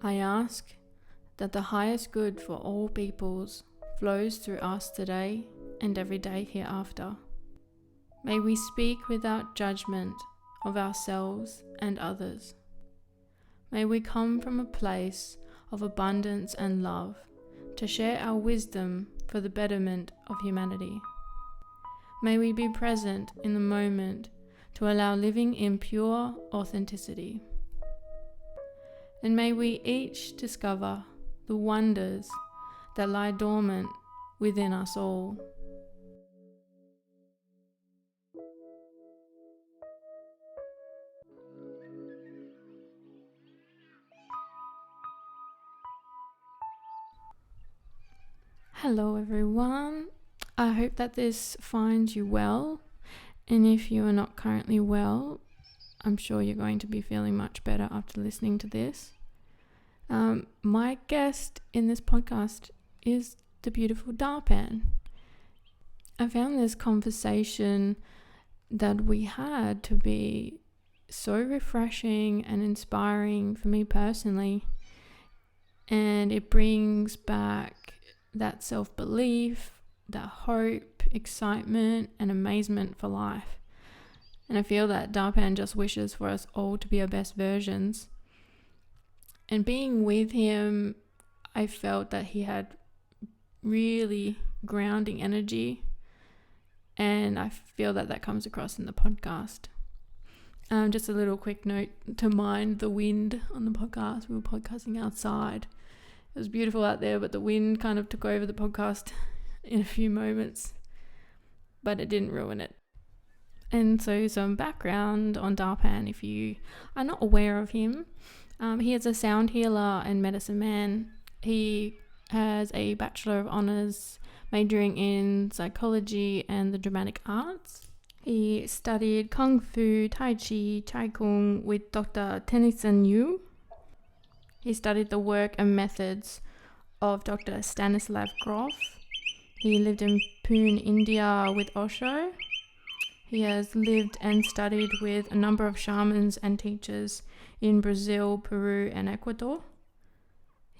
I ask that the highest good for all peoples flows through us today and every day hereafter. May we speak without judgment of ourselves and others. May we come from a place of abundance and love to share our wisdom for the betterment of humanity. May we be present in the moment to allow living in pure authenticity. And may we each discover the wonders that lie dormant within us all. Hello everyone, I hope that this finds you well, and if you are not currently well, I'm sure you're going to be feeling much better after listening to this. My guest in this podcast is the beautiful Dar Pan. I found this conversation that we had to be so refreshing and inspiring for me personally, and it brings back that self-belief, that hope, excitement, and amazement for life. And I feel that Dar Pan just wishes for us all to be our best versions. And being with him, I felt that he had really grounding energy, and I feel that that comes across in the podcast. Just a little quick note to mind the wind on the podcast. We were podcasting outside. It was beautiful out there, but the wind kind of took over the podcast in a few moments, but it didn't ruin it. And so some background on Dar Pan, if you are not aware of him. He is a sound healer and medicine man. He has a Bachelor of Honours majoring in psychology and the dramatic arts. He studied Kung Fu, Tai Chi, Chai Kung with Dr. Tennyson Yu. He studied the work and methods of Dr. Stanislav Grof. He lived in Pune, India with Osho. He has lived and studied with a number of shamans and teachers in Brazil, Peru, and Ecuador.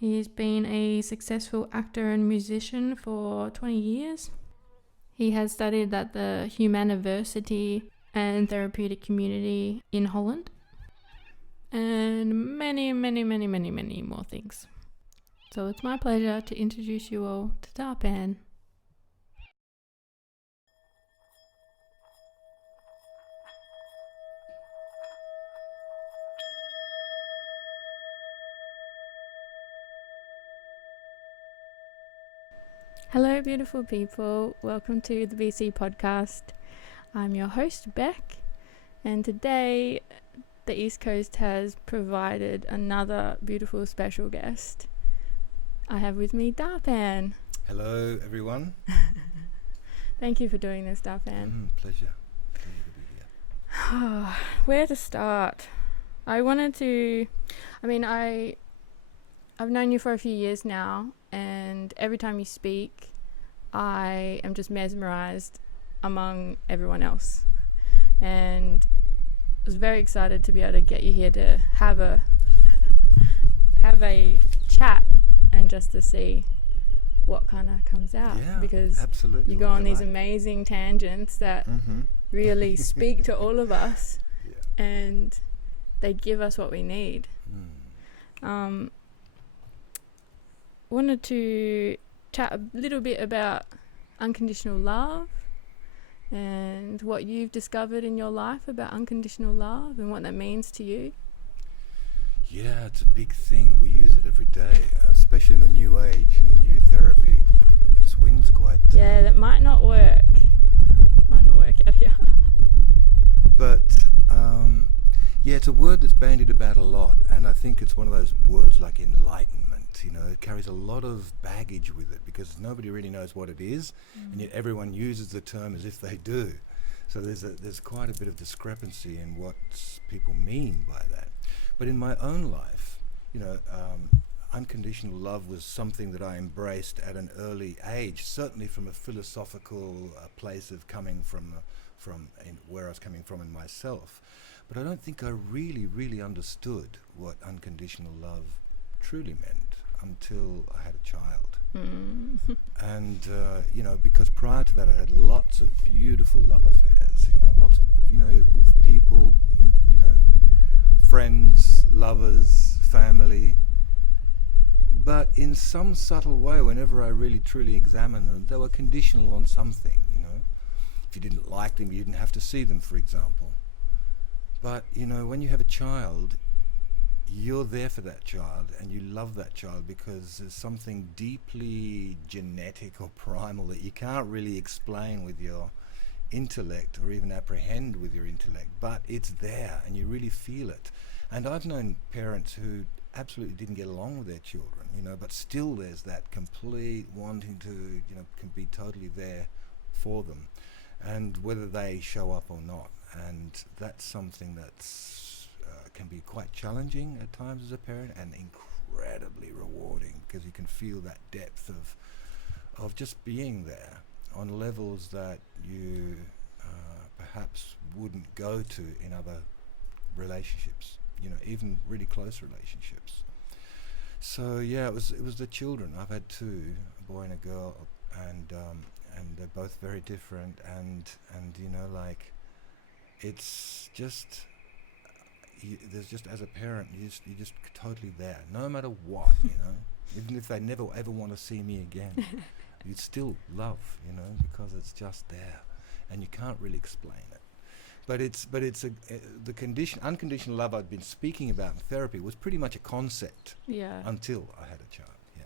He's been a successful actor and musician for 20 years. He has studied at the Humaniversity and Therapeutic Community in Holland, and many more things. So it's my pleasure to introduce you all to Dar Pan. Hello beautiful people, welcome to the BC podcast. I'm your host Beck, and today the East Coast has provided another beautiful special guest. I have with me Dar Pan. Hello everyone. Thank you for doing this, Dar Pan. Pleasure to be here. Where to start? I've known you for a few years now, and every time you speak I am just mesmerized among everyone else, and I was very excited to be able to get you here to have a chat and just to see what kind of comes out. Yeah, because absolutely. you go on these amazing tangents that really speak to all of us, and they give us what we need. Wanted to chat a little bit about unconditional love and what you've discovered in your life about unconditional love and what that means to you. Yeah, it's a big thing. We use it every day, especially in the new age and the new therapy. This wind's quite... that might not work. Might not work out here. But, it's a word that's bandied about a lot, and I think it's one of those words like enlightenment. It carries a lot of baggage with it because nobody really knows what it is, and yet everyone uses the term as if they do. So there's quite a bit of discrepancy in what people mean by that. But in my own life, unconditional love was something that I embraced at an early age, certainly from a philosophical place of coming from where I was coming from in myself. But I don't think I really understood what unconditional love truly meant until I had a child. Mm. And, because prior to that I had lots of beautiful love affairs, lots of, with people, friends, lovers, family. But in some subtle way, whenever I really truly examined them, they were conditional on something, If you didn't like them, you didn't have to see them, for example. But, when you have a child, you're there for that child and you love that child because there's something deeply genetic or primal that you can't really explain with your intellect or even apprehend with your intellect, but it's there and you really feel it. And I've known parents who absolutely didn't get along with their children, but still there's that complete wanting to, can be totally there for them, and whether they show up or not. And that's something that's can be quite challenging at times as a parent, and incredibly rewarding because you can feel that depth of just being there on levels that you perhaps wouldn't go to in other relationships, even really close relationships. So yeah, it was the children. I've had two, a boy and a girl, and they're both very different, and it's just there's just, as a parent, you're just totally there, no matter what, even if they never ever want to see me again, you still love, because it's just there, and you can't really explain it. But the unconditional love I'd been speaking about in therapy was pretty much a concept. Yeah. Until I had a child. Yeah.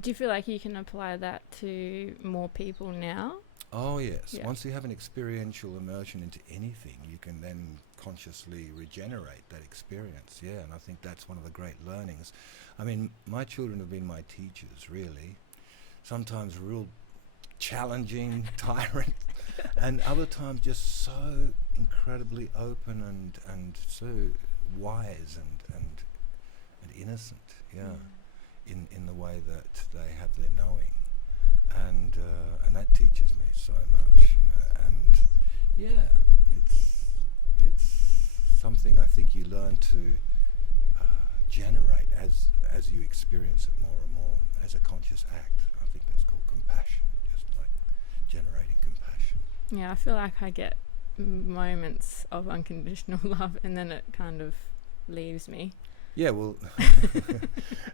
Do you feel like you can apply that to more people now? Oh yes. Yeah. Once you have an experiential immersion into anything, you can then consciously regenerate that experience. Yeah, and I think that's one of the great learnings. I mean, my children have been my teachers, really. Sometimes real challenging tyrant, and other times just so incredibly open and so wise and innocent. Yeah. In the way that they have their knowing, and that teaches me so much, and yeah, it's something I think you learn to generate as you experience it more and more as a conscious act. I think that's called compassion, just like generating compassion. Yeah, I feel like I get moments of unconditional love and then it kind of leaves me. Yeah, well,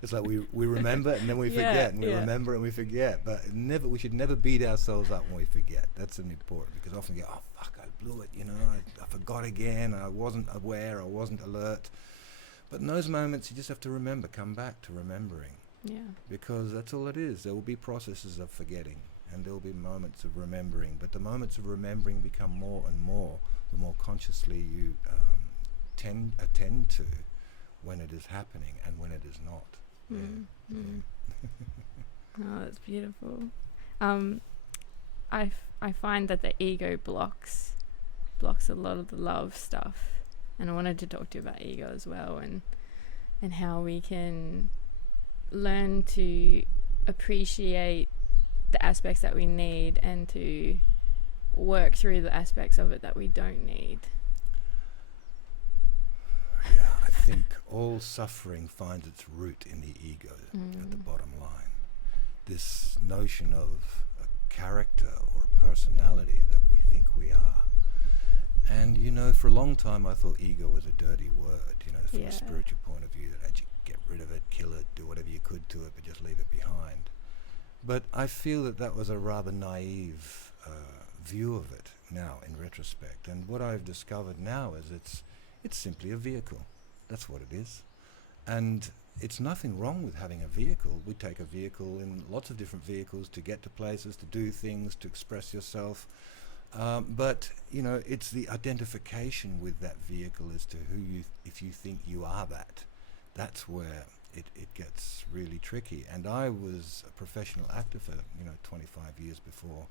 it's like we remember and then we forget, and we remember and we forget. But we should never beat ourselves up when we forget. That's important, because often you go, oh fuck, I blew it, I forgot again, I wasn't aware, I wasn't alert. But in those moments, you just have to remember, come back to remembering. Yeah. Because that's all it is. There will be processes of forgetting, and there will be moments of remembering. But the moments of remembering become more and more the more consciously you attend to when it is happening and when it is not. Oh, that's beautiful. I find that the ego blocks a lot of the love stuff, and I wanted to talk to you about ego as well, and how we can learn to appreciate the aspects that we need and to work through the aspects of it that we don't need. Yeah, I think all suffering finds its root in the ego at the bottom line. This notion of a character or a personality that we think we are. And, for a long time I thought ego was a dirty word, from a spiritual point of view, that I'd get rid of it, kill it, do whatever you could to it, but just leave it behind. But I feel that was a rather naive view of it now, in retrospect. And what I've discovered now is it's simply a vehicle. That's what it is. And it's nothing wrong with having a vehicle. We take a vehicle in lots of different vehicles to get to places, to do things, to express yourself. But, it's the identification with that vehicle as to if you think you are that. That's where it gets really tricky. And I was a professional actor for, 25 years before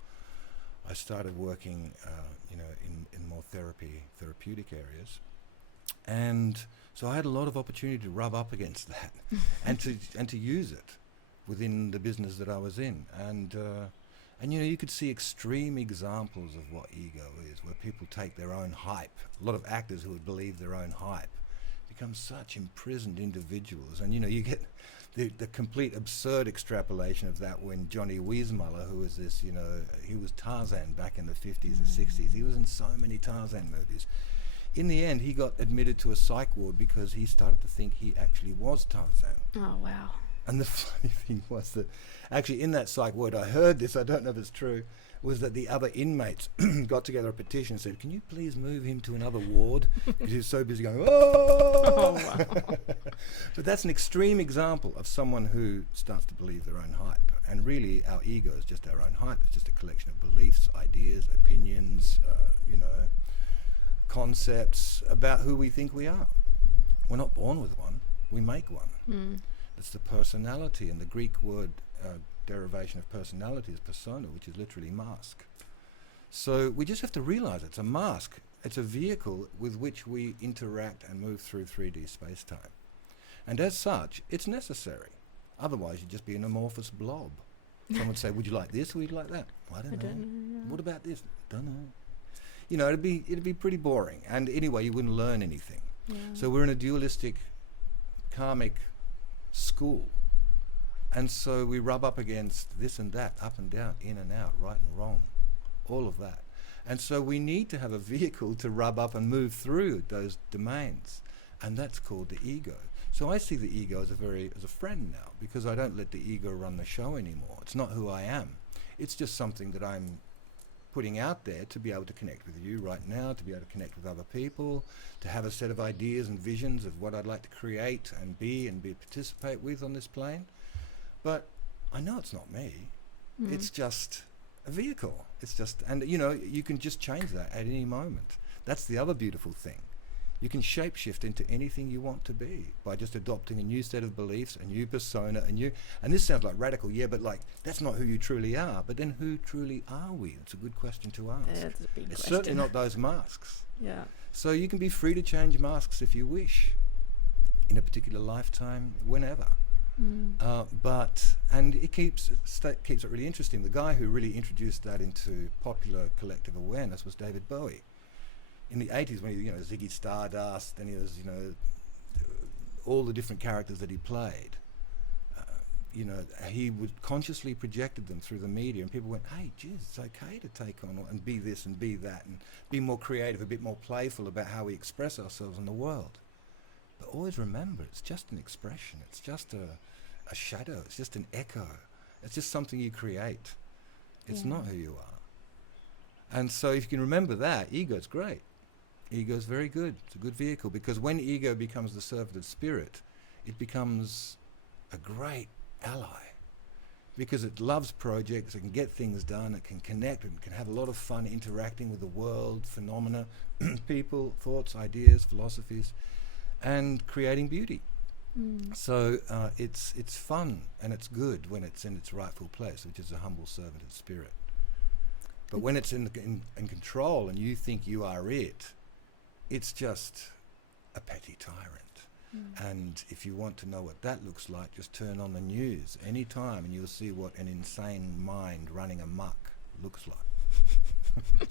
I started working, in more therapeutic areas. And so I had a lot of opportunity to rub up against that and to use it within the business that I was in. And you could see extreme examples of what ego is, where people take their own hype. A lot of actors who would believe their own hype become such imprisoned individuals. And you get the complete absurd extrapolation of that when Johnny Weissmuller, who was this, he was Tarzan back in the 50s and 60s. He was in so many Tarzan movies. In the end, he got admitted to a psych ward because he started to think he actually was Tarzan. Oh, wow. And the funny thing was that actually in that psych ward, I heard this, I don't know if it's true, was that the other inmates got together a petition and said, can you please move him to another ward? Because he was so busy going, oh! Oh, wow. But that's an extreme example of someone who starts to believe their own hype. And really, our ego is just our own hype. It's just a collection of beliefs, ideas, opinions, concepts about who we think we are. We're not born with one. We make one. Mm. It's the personality, and the Greek word derivation of personality is persona, which is literally mask. So we just have to realize it's a mask. It's a vehicle with which we interact and move through 3D space-time. And as such, it's necessary. Otherwise, you'd just be an amorphous blob. Someone would say, would you like this or would you like that? I don't know. What about this? Don't know. It'd be pretty boring. And anyway, you wouldn't learn anything. Yeah. So we're in a dualistic, karmic school. And so we rub up against this and that, up and down, in and out, right and wrong, all of that. And so we need to have a vehicle to rub up and move through those domains. And that's called the ego. So I see the ego as a friend now, because I don't let the ego run the show anymore. It's not who I am. It's just something that I'm putting out there to be able to connect with you right now, to be able to connect with other people, to have a set of ideas and visions of what I'd like to create and participate with on this plane. But I know it's not me. Mm. It's just a vehicle. And you can just change that at any moment. That's the other beautiful thing. You can shapeshift into anything you want to be by just adopting a new set of beliefs, a new persona, and this sounds like radical, but that's not who you truly are. But then who truly are we? It's a good question to ask. That's a big It's question. certainly not those masks. Yeah. So you can be free to change masks if you wish, in a particular lifetime, whenever. And it keeps it really interesting. The guy who really introduced that into popular collective awareness was David Bowie. In the 80s, when Ziggy Stardust, then he was, all the different characters that he played, he would consciously projected them through the media, and people went, hey, geez, it's okay to take on and be this and be that, and be more creative, a bit more playful about how we express ourselves in the world. But always remember, it's just an expression. It's just a shadow. It's just an echo. It's just something you create. It's not who you are. And so if you can remember that, ego's great. Ego's very good. It's a good vehicle, because when ego becomes the servant of spirit, it becomes a great ally, because it loves projects, it can get things done, it can connect, it can have a lot of fun interacting with the world, phenomena, people, thoughts, ideas, philosophies, and creating beauty. So it's fun and it's good when it's in its rightful place, which is a humble servant of spirit. But when it's in control and you think you are it's just a petty tyrant. And if you want to know what that looks like, just turn on the news any time and you'll see what an insane mind running amok looks like.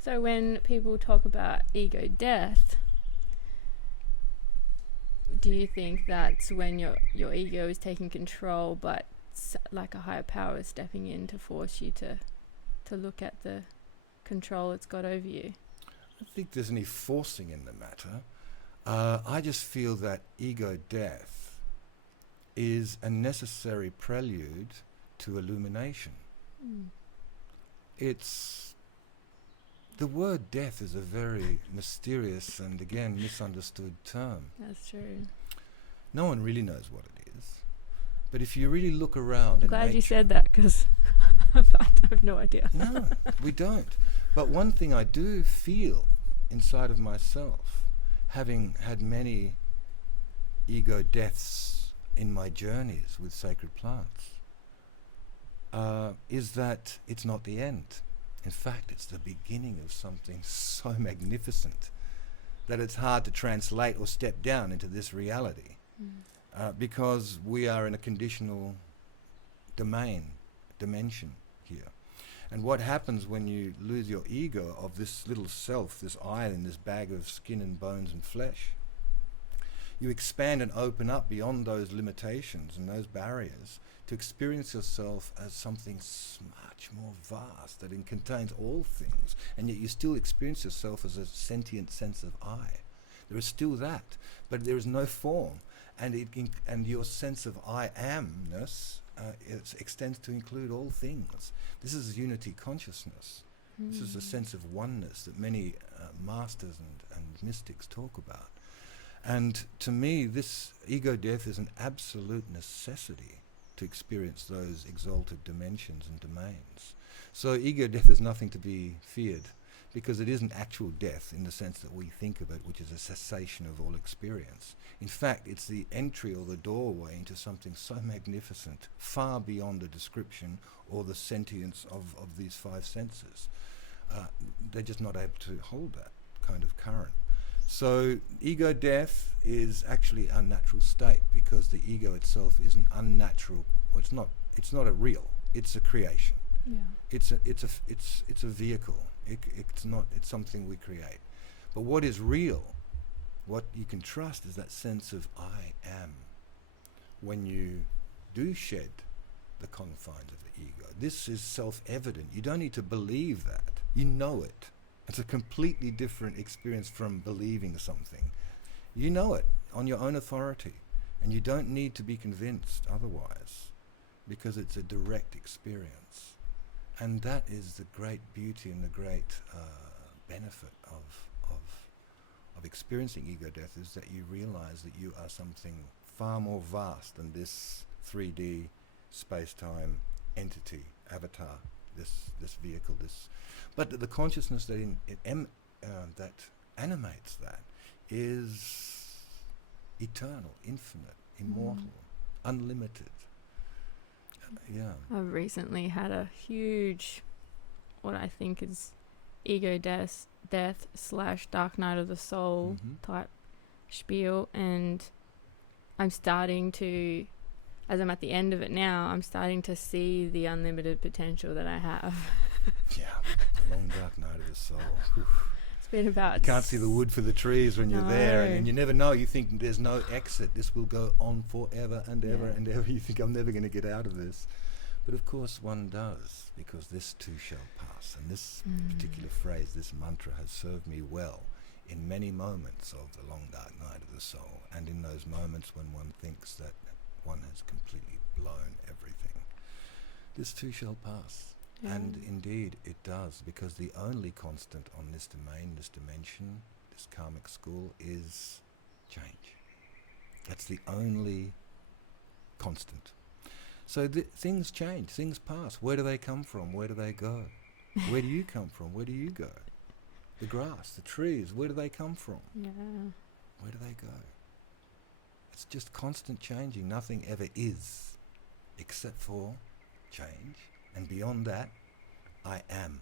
So when people talk about ego death, do you think that's when your ego is taking control, but like a higher power is stepping in to force you to look at the control it's got over you? I don't think there's any forcing in the matter. I just feel that ego death is a necessary prelude to illumination. The word death is a very mysterious and, again, misunderstood term. That's true. No one really knows what it is. But if you really look around... I'm glad you said that, because I have no idea. No, we don't. But one thing I do feel inside of myself, having had many ego deaths in my journeys with sacred plants, is that it's not the end. In fact, it's the beginning of something so magnificent that it's hard to translate or step down into this reality, because we are in a conditional dimension here. And what happens when you lose your ego of this little self, this I in this bag of skin and bones and flesh, You expand and open up beyond those limitations and those barriers to experience yourself as something much more vast that contains all things, and yet you still experience yourself as a sentient sense of I. There is still that, but there is no form, and and your sense of I amness it extends to include all things. This is unity consciousness. This is a sense of oneness that many masters and mystics talk about. And to me, this ego death is an absolute necessity to experience those exalted dimensions and domains. So ego death is nothing to be feared, because it isn't actual death in the sense that we think of it, which is a cessation of all experience. In fact, it's the entry or the doorway into something so magnificent, far beyond the description or the sentience of these five senses. They're just not able to hold that kind of current. So ego death is actually a natural state, because the ego itself is an unnatural, or it's not a real, it's a creation. Yeah. It's a vehicle. It's something we create. But what is real, what you can trust, is that sense of I am. When you do shed the confines of the ego, this is self-evident. You don't need to believe that. You know it. It's a completely different experience from believing something. You know it on your own authority, and you don't need to be convinced otherwise, because it's a direct experience. And that is the great beauty and the great benefit of experiencing ego death, is that you realize that you are something far more vast than this 3D space-time entity, avatar, this vehicle, but the consciousness that that animates that is eternal, infinite, immortal, unlimited. Yeah. I've recently had a huge, what I think is ego death / dark night of the soul type spiel, and I'm starting to, as I'm at the end of it now, I'm starting to see the unlimited potential that I have. Yeah, the long dark night of the soul. It's been about... You can't see the wood for the trees when you're there, and you never know. You think there's no exit. This will go on forever and ever and ever. You think, I'm never going to get out of this. But of course one does, because this too shall pass. And this particular phrase, this mantra, has served me well in many moments of the long dark night of the soul, and in those moments when one thinks that one has completely blown everything. This too shall pass. And indeed it does, because the only constant on this domain, this dimension, this karmic school, is change. That's the only constant. So things change, things pass. Where do they come from? Where do they go? Where do you come from? Where do you go? The grass, the trees, where do they come from? Yeah. Where do they go? It's just constant changing. Nothing ever is, except for change. And beyond that, I am.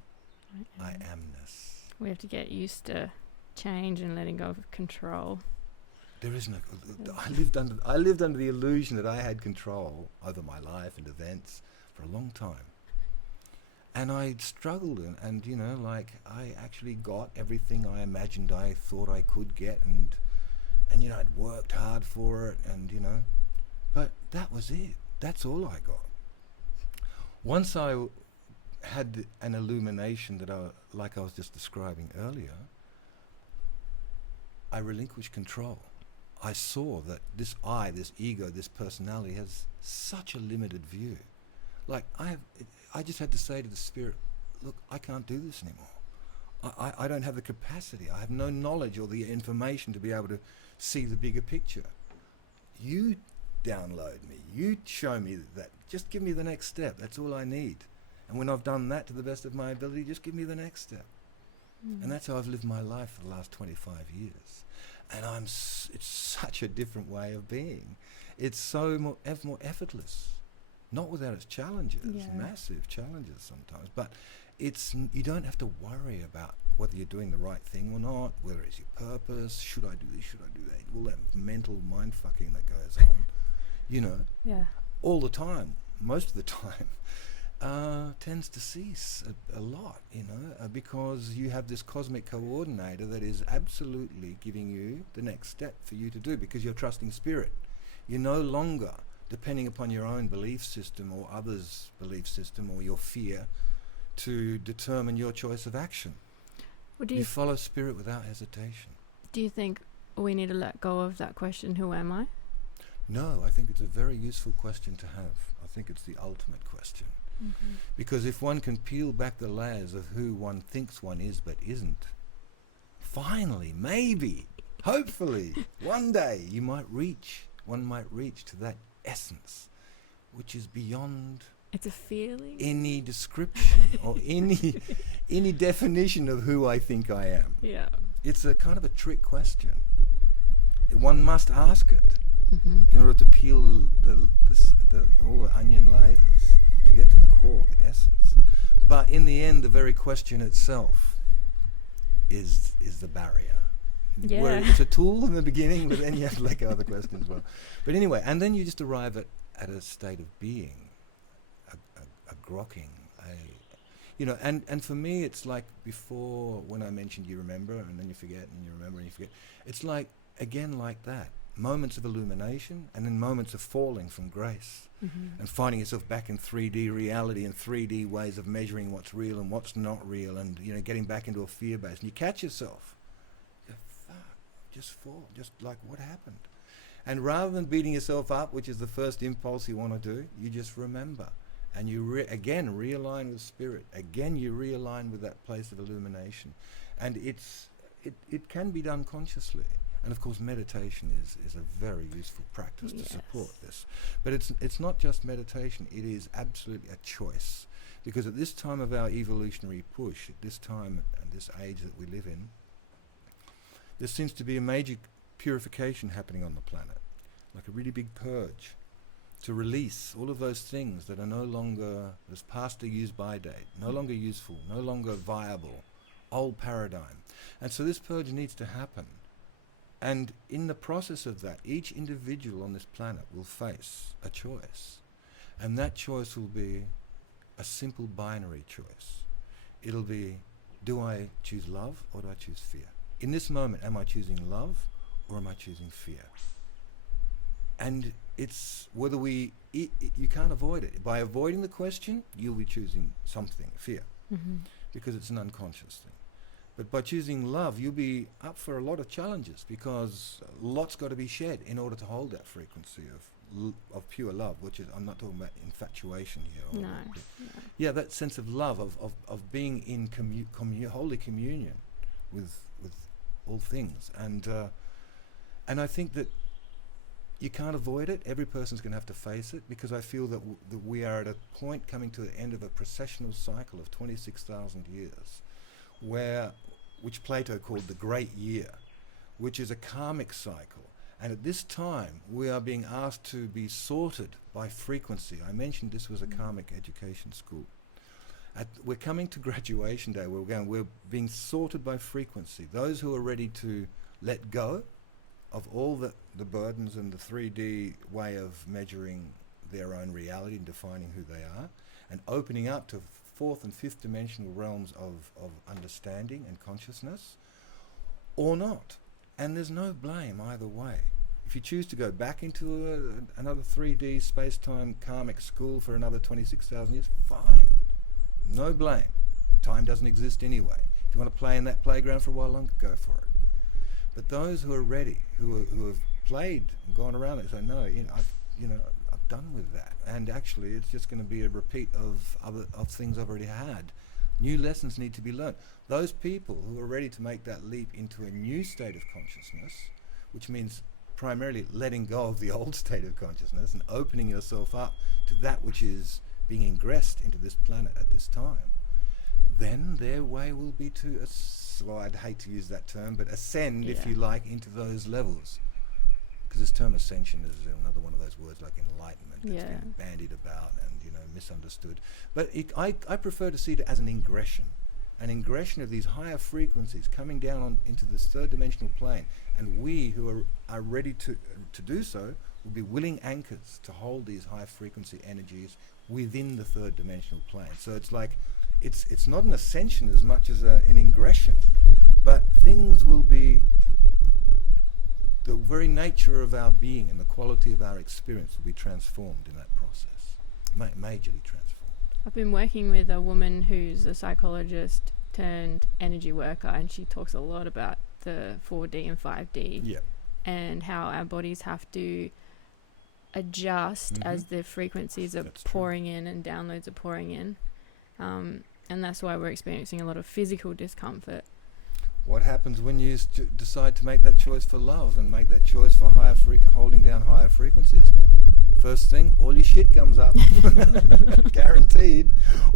I amness. We have to get used to change and letting go of control. There is no... I lived under the illusion that I had control over my life and events for a long time. And I struggled, and you know, like, I actually got everything I imagined I thought I could get, and you know, I'd worked hard for it, and you know, but that was it. That's all I got. Once I had an illumination that like I was just describing earlier, I relinquished control. I saw that this I, this ego, this personality has such a limited view. Like, I just had to say to the spirit, look, I can't do this anymore. I don't have the capacity. I have no knowledge or the information to be able to see the bigger picture. You download me. You show me that. Just give me the next step. That's all I need. And when I've done that to the best of my ability, just give me the next step. And that's how I've lived my life for the last 25 years. And it's such a different way of being. It's so more effortless. Not without its challenges, massive challenges sometimes. But you don't have to worry about whether you're doing the right thing or not, whether it's your purpose, should I do this, should I do that, all that mental mind fucking that goes on, you know, all the time, most of the time. tends to cease a lot, because you have this cosmic coordinator that is absolutely giving you the next step for you to do, because you're trusting spirit. You're no longer depending upon your own belief system or others' belief system or your fear to determine your choice of action. You follow spirit without hesitation. Do you think we need to let go of that question, who am I? No, I think it's a very useful question to have. I think it's the ultimate question. Mm-hmm. Because if one can peel back the layers of who one thinks one is but isn't, finally, maybe, hopefully, one day one might reach to that essence, which is beyond it's a feeling, any description or any definition of who I think I am. Yeah. It's a kind of a trick question. One must ask it Mm-hmm. in order to peel all the onion layers to get to the core, the essence. But in the end, the very question itself is the barrier. Yeah. Where it's a tool in the beginning, but then you have to let go of the question as well. But anyway, and then you just arrive at a state of being, a grokking, and for me it's like before when I mentioned you remember and then you forget and you remember and you forget. It's like, again, like that. Moments of illumination and then moments of falling from grace Mm-hmm. and finding yourself back in 3D reality and 3D ways of measuring what's real and what's not real, and getting back into a fear base, and you catch yourself, just fall, just like what happened. And rather than beating yourself up, which is the first impulse you want to do, you just remember, and you again realign with spirit, again you realign with that place of illumination, and it can be done consciously. And of course meditation is a very useful practice to support this. But it's not just meditation, it is absolutely a choice. Because at this time of our evolutionary push, at this time and this age that we live in, there seems to be a major purification happening on the planet, like a really big purge, to release all of those things that are no longer, as past the use-by date, no longer useful, no longer viable, old paradigm. And so this purge needs to happen. And in the process of that, each individual on this planet will face a choice. And that choice will be a simple binary choice. It'll be, do I choose love or do I choose fear? In this moment, am I choosing love or am I choosing fear? And it's whether you can't avoid it. By avoiding the question, you'll be choosing something, fear, because it's an unconscious thing. But by choosing love, you'll be up for a lot of challenges, because lots got to be shed in order to hold that frequency of pure love, which is, I'm not talking about infatuation here. No. Yeah, that sense of love, of being in holy communion with all things. And I think that you can't avoid it. Every person's going to have to face it, because I feel that we are at a point coming to the end of a processional cycle of 26,000 years, which Plato called the Great Year, which is a karmic cycle. And at this time, we are being asked to be sorted by frequency. I mentioned this was a karmic education school. We're coming to graduation day. We're being sorted by frequency. Those who are ready to let go of all the burdens and the 3D way of measuring their own reality and defining who they are, and opening up to fourth and fifth dimensional realms of understanding and consciousness, or not. And there's no blame either way. If you choose to go back into another 3D space-time karmic school for another 26,000 years, fine. No blame. Time doesn't exist anyway. If you want to play in that playground for a while longer, go for it. But those who are ready, who have played and gone around it, say, no, I've done with that. And actually, it's just going to be a repeat of things I've already had. New lessons need to be learned. Those people who are ready to make that leap into a new state of consciousness, which means primarily letting go of the old state of consciousness and opening yourself up to that which is being ingressed into this planet at this time, then their way will be to, well, I'd hate to use that term, but ascend, if you like, into those levels. Because this term ascension is another one of those words like enlightenment that's been bandied about and misunderstood. But I prefer to see it as an ingression. an ingression of these higher frequencies coming down into this third dimensional plane, and we who are ready to do so will be willing anchors to hold these high frequency energies within the third dimensional plane. So it's like it's not an ascension as much as an ingression, but things will be, the very nature of our being and the quality of our experience will be transformed in that process, majorly transformed. I've been working with a woman who's a psychologist turned energy worker, and she talks a lot about the 4D and 5D and how our bodies have to adjust as the frequencies are pouring in and downloads are pouring in. And that's why we're experiencing a lot of physical discomfort. What happens when you decide to make that choice for love and make that choice for holding down higher frequencies? First thing, all your shit comes up. Guaranteed.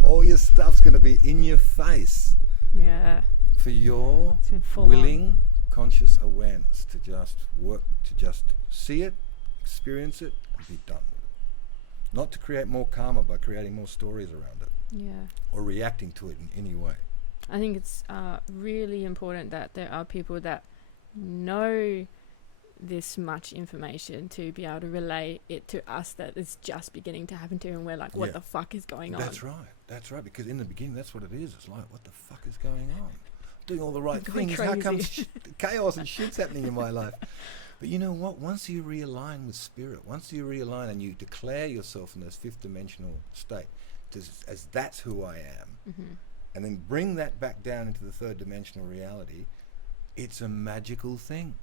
All your stuff's going to be in your face. Yeah. For your willing, conscious awareness to just work, to just see it, experience it, and be done with it. Not to create more karma by creating more stories around it. Yeah. Or reacting to it in any way. I think it's really important that there are people that know this much information to be able to relay it to us that it's just beginning to happen to, and we're like, what the fuck is going on? That's right, because in the beginning that's what it is. It's like, what the fuck is going on? I'm doing all the right things. Crazy. How come chaos and shit's happening in my life? But you know what? Once you realign with spirit, once you realign and you declare yourself in this fifth dimensional state as that's who I am, and then bring that back down into the third dimensional reality, it's a magical thing.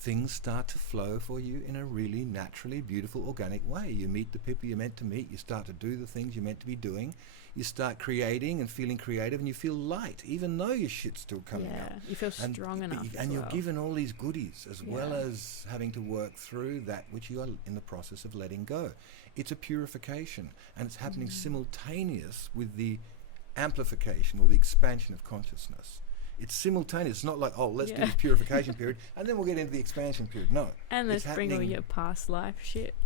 Things start to flow for you in a really naturally beautiful, organic way. You meet the people you're meant to meet. You start to do the things you're meant to be doing. You start creating and feeling creative, and you feel light, even though your shit's still coming up. You feel strong enough. And you're given all these goodies, as well as having to work through that which you are in the process of letting go. It's a purification, and it's happening simultaneous with the amplification or the expansion of consciousness. It's simultaneous. It's not like, oh, let's do this purification period and then we'll get into the expansion period. No. And let's bring all your past life shit,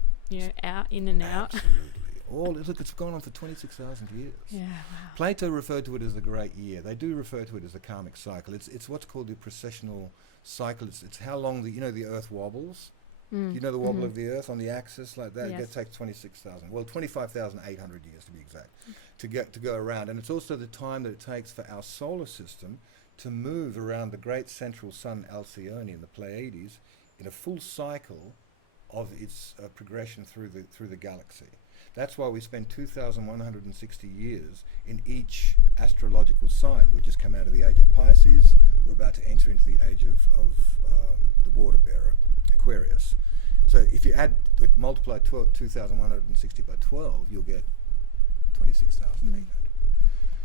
out, in and out. Absolutely. Look, it's gone on for 26,000 years. Yeah, wow. Plato referred to it as the great year. They do refer to it as the karmic cycle. It's what's called the precessional cycle. It's how long the earth wobbles. You know the wobble of the earth on the axis like that? It takes 25,800 years to be exact, to go around. And it's also the time that it takes for our solar system to move around the great central sun Alcyone in the Pleiades in a full cycle of its progression through the galaxy. That's why we spend 2,160 years in each astrological sign. We've just come out of the age of Pisces. We're about to enter into the age of the water bearer, Aquarius. So if you multiply 2,160 by 12, you'll get 26,800.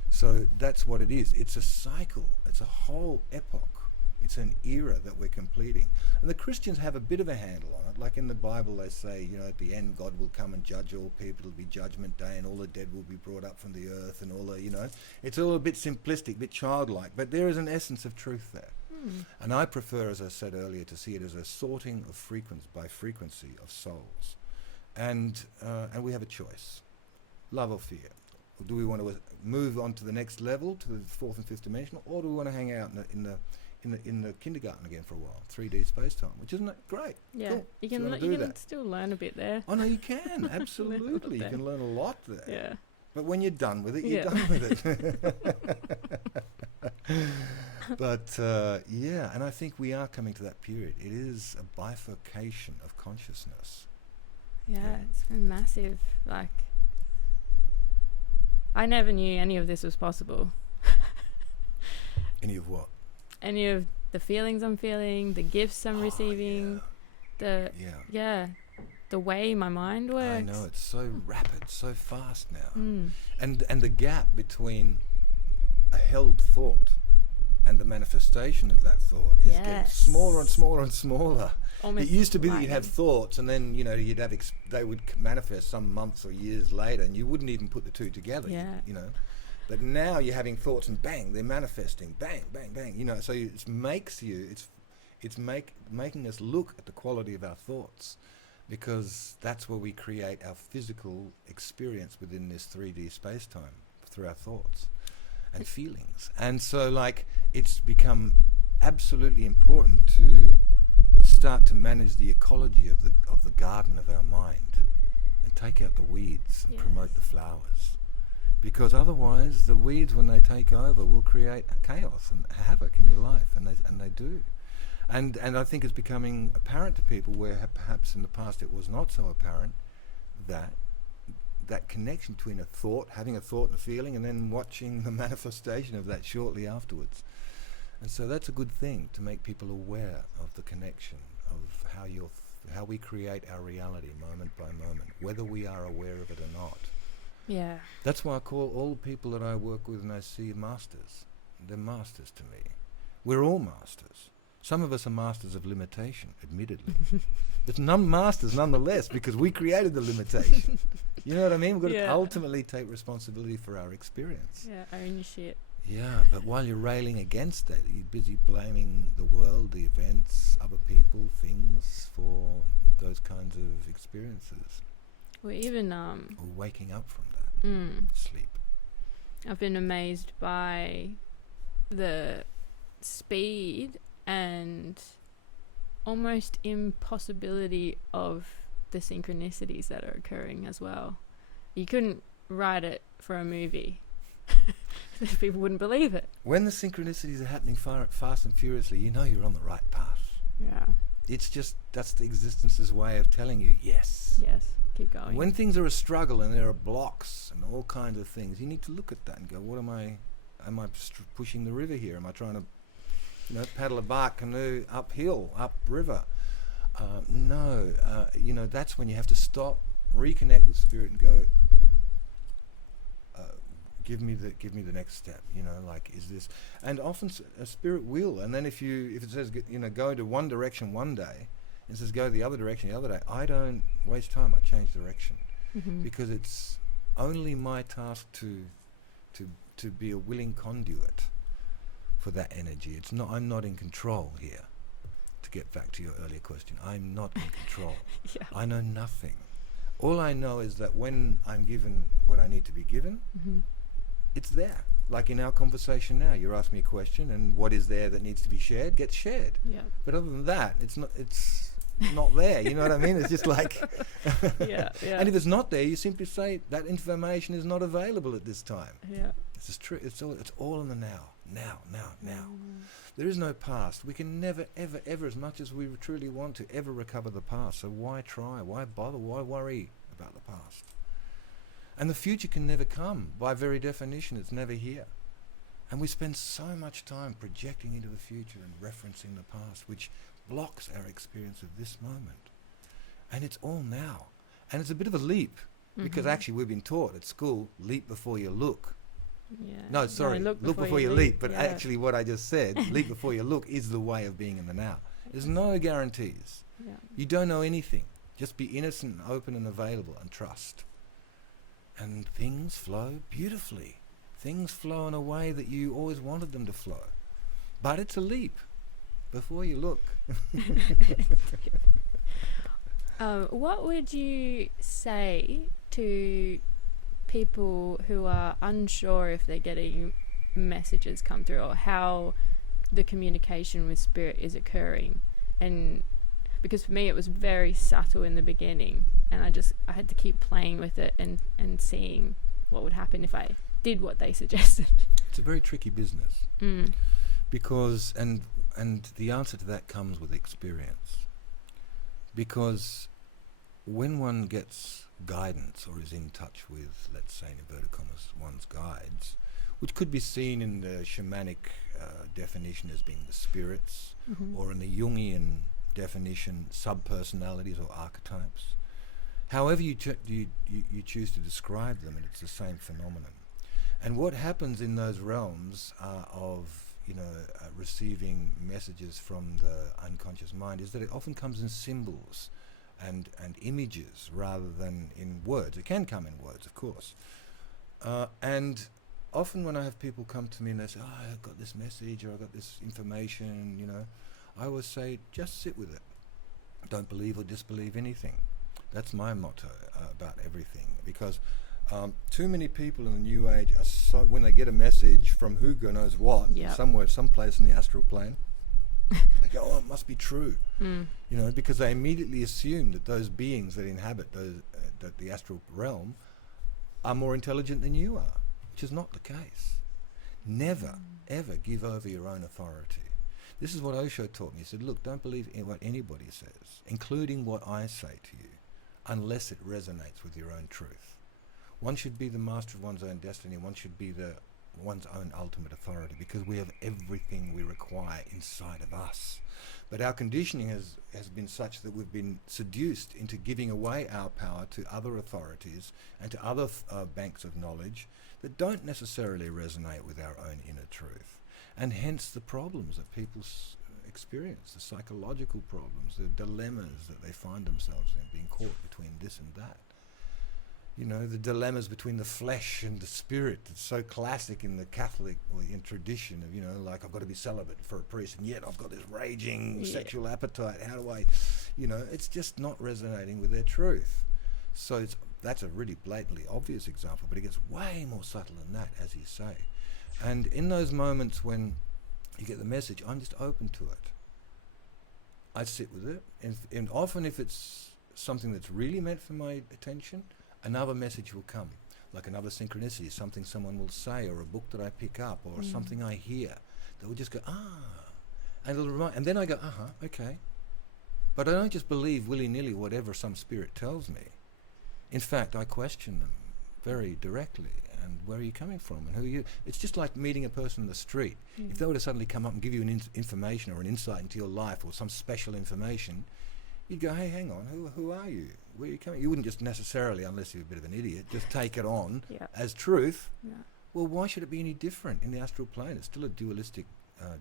So that's what it is. It's a cycle. It's a whole epoch. It's an era that we're completing. And the Christians have a bit of a handle on it. Like in the Bible, they say, at the end, God will come and judge all people. It'll be judgment day and all the dead will be brought up from the earth and all the, it's all a bit simplistic, a bit childlike. But there is an essence of truth there. And I prefer, as I said earlier, to see it as a sorting of frequency of souls. And we have a choice, love or fear. Do we want to move on to the next level, to the fourth and fifth dimensional, or do we want to hang out in the kindergarten again for a while, 3D space-time, which isn't that great? Yeah, cool. you can still learn a bit there. Oh no, you can, absolutely. You can learn a lot there. Yeah. But when you're done with it, you're done with it. But and I think we are coming to that period. It is a bifurcation of consciousness. Yeah, it's been massive. Like, I never knew any of this was possible. Any of what? Any of the feelings I'm feeling, the gifts I'm receiving, the way my mind works. I know, it's so rapid, so fast now. And the gap between a held thought and the manifestation of that thought is getting smaller and smaller and smaller. Almost. It used to be that you'd have thoughts and then you'd have they would manifest some months or years later, and you wouldn't even put the two together. But now you're having thoughts and bang, they're manifesting, bang, bang, bang. So it makes you, it's making us look at the quality of our thoughts, because that's where we create our physical experience within this 3D space-time through our thoughts. and feelings. And so, like, it's become absolutely important to start to manage the ecology of the garden of our mind, and take out the weeds and promote the flowers. Because otherwise, the weeds, when they take over, will create chaos and havoc in your life, and they do. And I think it's becoming apparent to people where perhaps in the past it was not so apparent, that connection between a thought, having a thought and a feeling, and then watching the manifestation of that shortly afterwards. And so that's a good thing, to make people aware of the connection of how we create our reality moment by moment, whether we are aware of it or not. Yeah. That's why I call all the people that I work with and I see masters. They're masters to me. We're all masters. Some of us are masters of limitation, admittedly. But masters nonetheless, because we created the limitation. You know what I mean? We've got to ultimately take responsibility for our experience. Yeah, own your shit. Yeah, but while you're railing against that, you're busy blaming the world, the events, other people, things for those kinds of experiences. Or even or waking up from that sleep. I've been amazed by the speed and almost impossibility of the synchronicities that are occurring as well. You couldn't write it for a movie. People wouldn't believe it. When the synchronicities are happening fast and furiously, you know you're on the right path. Yeah. It's just, that's the existence's way of telling you, yes. Yes, keep going. When things are a struggle and there are blocks and all kinds of things, you need to look at that and go, what am I pushing the river here? Am I trying to, paddle a bark canoe uphill, upriver? No, that's when you have to stop, reconnect with spirit and go, give me the next step, is this, and often a spirit will, and then if it says, go to one direction one day, and says go the other direction the other day, I don't waste time, I change direction, because it's only my task to be a willing conduit for that energy. I'm not in control here, to get back to your earlier question. I'm not in control. Yeah. I know nothing. All I know is that when I'm given what I need to be given, it's there. Like in our conversation now, you're asking me a question, and what is there that needs to be shared gets shared. Yeah. But other than that, it's not there. You know what I mean? It's just like yeah. And if it's not there, you simply say that information is not available at this time. Yeah. This is true. It's all in the now. There is no past. We can never, ever, ever, as much as we truly want to, ever recover the past. So why try? Why bother? Why worry about the past? And the future can never come. By very definition, it's never here. And we spend so much time projecting into the future and referencing the past, which blocks our experience of this moment. And it's all now. And it's a bit of a leap, because actually we've been taught at school, leap before you look. Yeah. No, sorry, look before you leap. But actually what I just said, leap before you look, is the way of being in the now. There's no guarantees. Yeah. You don't know anything. Just be innocent, open and available, and trust. And things flow beautifully. Things flow in a way that you always wanted them to flow. But it's a leap before you look. What would you say to people who are unsure if they're getting messages come through, or how the communication with spirit is occurring? And because for me it was very subtle in the beginning, and I had to keep playing with it and seeing what would happen if I did what they suggested. It's a very tricky business. Because and the answer to that comes with experience. Because when one gets guidance or is in touch with, let's say in inverted commas, one's guides, which could be seen in the shamanic definition as being the spirits, or in the Jungian definition, subpersonalities or archetypes. However you choose to describe them, and it's the same phenomenon. And what happens in those realms of receiving messages from the unconscious mind is that it often comes in symbols and images rather than in words. It can come in words, of course. And often when I have people come to me and they say, oh, I've got this message, or I've got this information, I always say, just sit with it. Don't believe or disbelieve anything. That's my motto about everything, because Too many people in the New Age are so, when they get a message from who knows what, Yep. somewhere, someplace in the astral plane, they go, oh, it must be true. Mm. You know, because they immediately assume that those beings that inhabit that the astral realm are more intelligent than you are, which is not the case. Never, ever give over your own authority. This is what Osho taught me. He said, look, don't believe in what anybody says, including what I say to you, unless it resonates with your own truth. One should be the master of one's own destiny. One should be one's own ultimate authority, because we have everything we require inside of us. But our conditioning has been such that we've been seduced into giving away our power to other authorities and to other banks of knowledge that don't necessarily resonate with our own inner truth. And hence the problems that people experience, the psychological problems, the dilemmas that they find themselves in, being caught between this and that. You know, the dilemmas between the flesh and the spirit. It's so classic in the Catholic or in tradition of, you know, like, I've got to be celibate for a priest, and yet I've got this raging sexual appetite. How do I, you know, it's just not resonating with their truth. So that's a really blatantly obvious example, but it gets way more subtle than that, as you say. And in those moments when you get the message, I'm just open to it. I sit with it, and often if it's something that's really meant for my attention, another message will come, like another synchronicity, something someone will say, or a book that I pick up, or something I hear that will just go, and it'll remind, and then I go, okay. But I don't just believe willy-nilly whatever some spirit tells me. In fact, I question them very directly. And where are you coming from, and who are you? It's just like meeting a person in the street. If they were to suddenly come up and give you an information or an insight into your life or some special information, you'd go, hey, hang on, who are you? Where are you coming? You wouldn't just necessarily, unless you're a bit of an idiot, just take it on as truth. Yeah. Well, why should it be any different in the astral plane? It's still a dualistic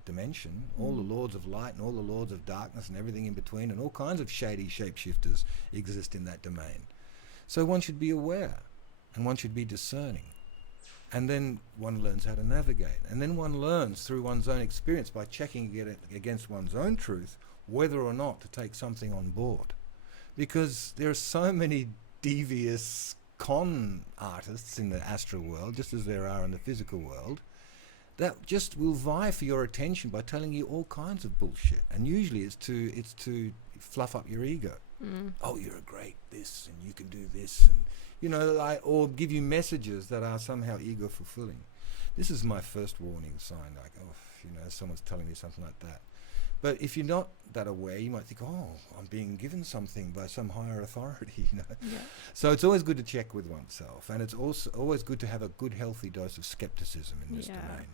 dimension. All the lords of light and all the lords of darkness and everything in between, and all kinds of shady shapeshifters exist in that domain. So one should be aware, and one should be discerning. And then one learns how to navigate. And then one learns through one's own experience, by checking it against one's own truth, whether or not to take something on board. Because there are so many devious con artists in the astral world, just as there are in the physical world, that just will vie for your attention by telling you all kinds of bullshit. And usually it's to fluff up your ego. Oh, you're a great this, and you can do this, and you know, or give you messages that are somehow ego fulfilling. This is my first warning sign, like, oh, you know, someone's telling me something like that. But if you're not that aware, you might think, oh, I'm being given something by some higher authority, you know. Yeah. So it's always good to check with oneself, and it's also always good to have a good, healthy dose of skepticism in this domain.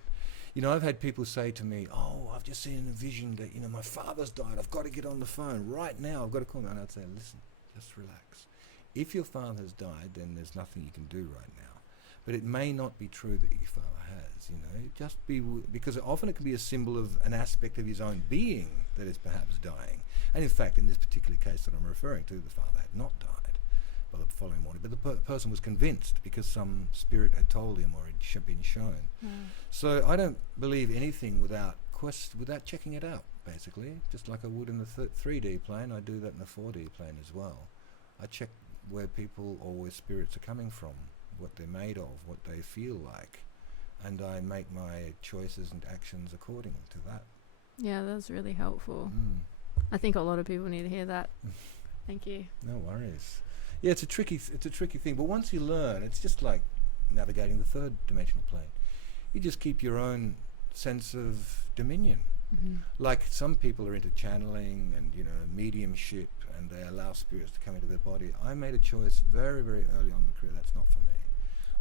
You know, I've had people say to me, oh, I've just seen a vision that, you know, my father's died. I've got to get on the phone right now. I've got to call him. And I'd say, listen, just relax. If your father has died, then there's nothing you can do right now. But it may not be true that your father has, you know. Just be, because often it can be a symbol of an aspect of his own being that is perhaps dying. And in fact, in this particular case that I'm referring to, the father had not died by the following morning, but the person was convinced because some spirit had told him or had been shown. So I don't believe anything without checking it out, basically. Just like I would in the 3D plane, I do that in the 4D plane as well. I check where people or where spirits are coming from, what they're made of, what they feel like, and I make my choices and actions according to that. Yeah, that's really helpful. I think a lot of people need to hear that. Thank you. No worries. Yeah, it's a tricky thing, but once you learn, it's just like navigating the third dimensional plane. You just keep your own sense of dominion. Like some people are into channeling and, you know, mediumship, and they allow spirits to come into their body. I made a choice very, very early on in my career. That's not for me.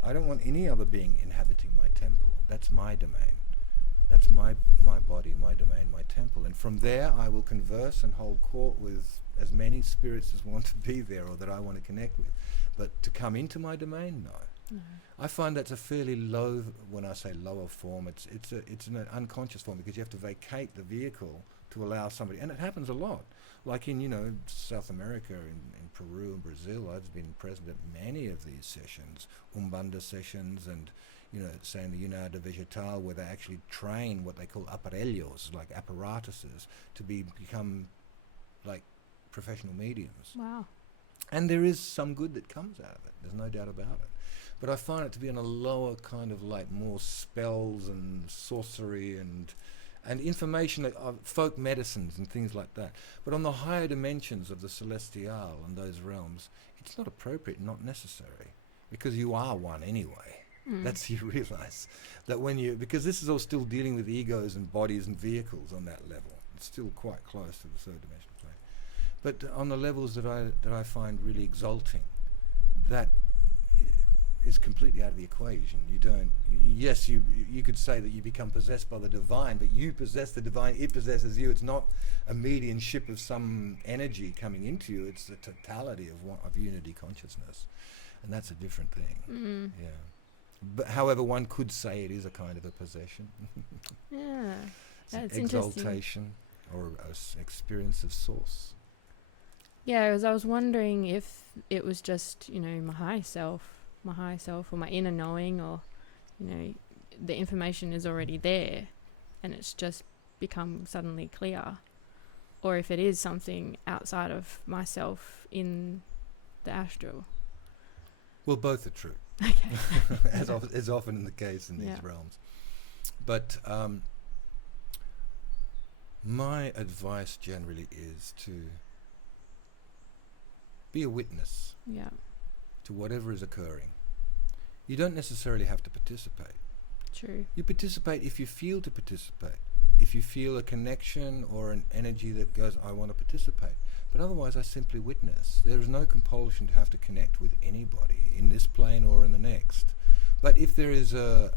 I don't want any other being inhabiting my temple. That's my domain. That's my body, my domain, my temple. And from there, I will converse and hold court with as many spirits as want to be there or that I want to connect with. But to come into my domain, no. I find that's a fairly low, when I say lower form, it's an unconscious form, because you have to vacate the vehicle to allow somebody, and it happens a lot. Like in, you know, South America, in Peru and Brazil, I've been present at many of these sessions, Umbanda sessions, and, you know, say in the Unidad Vegetal, where they actually train what they call aparelhos, like apparatuses, to become like professional mediums. Wow. And there is some good that comes out of it. There's no doubt about it. but I find it to be on a lower kind of like more spells and sorcery and information of folk medicines and things like that. But on the higher dimensions of the celestial and those realms, it's not appropriate, not necessary, because you are one anyway. That's, you realize that when you, because this is all still dealing with egos and bodies and vehicles on that level. It's still quite close to the third dimensional plane. But on the levels that I find really exalting, that is completely out of the equation. You don't. Yes, you could say that you become possessed by the divine, but you possess the divine. It possesses you. It's not a mediumship of some energy coming into you. It's the totality of unity consciousness, and that's a different thing. Yeah. But however, one could say it is a kind of a possession. Yeah, that's exaltation or an experience of source. Yeah, because I was wondering if it was just, my high self or my inner knowing, or, the information is already there and it's just become suddenly clear, or if it is something outside of myself in the astral. Well, both are true. Okay. as often in the case in these realms. But my advice generally is to be a witness to whatever is occurring. You don't necessarily have to participate. True. You participate if you feel to participate. If you feel a connection or an energy that goes, I want to participate. But otherwise, I simply witness. There is no compulsion to have to connect with anybody in this plane or in the next. But if there is a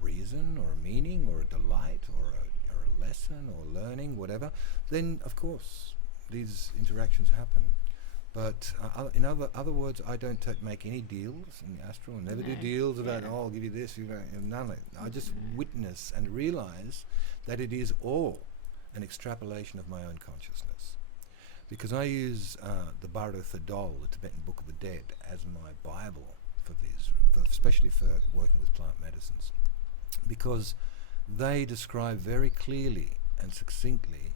reason or a meaning or a delight or a lesson or learning, whatever, then of course these interactions happen. But in other words, I don't make any deals in the astral. I never do deals about, I'll give you this, none of it. I just witness and realize that it is all an extrapolation of my own consciousness. Because I use the Bardo Thadol, the Tibetan Book of the Dead, as my Bible for these, especially for working with plant medicines. Because they describe very clearly and succinctly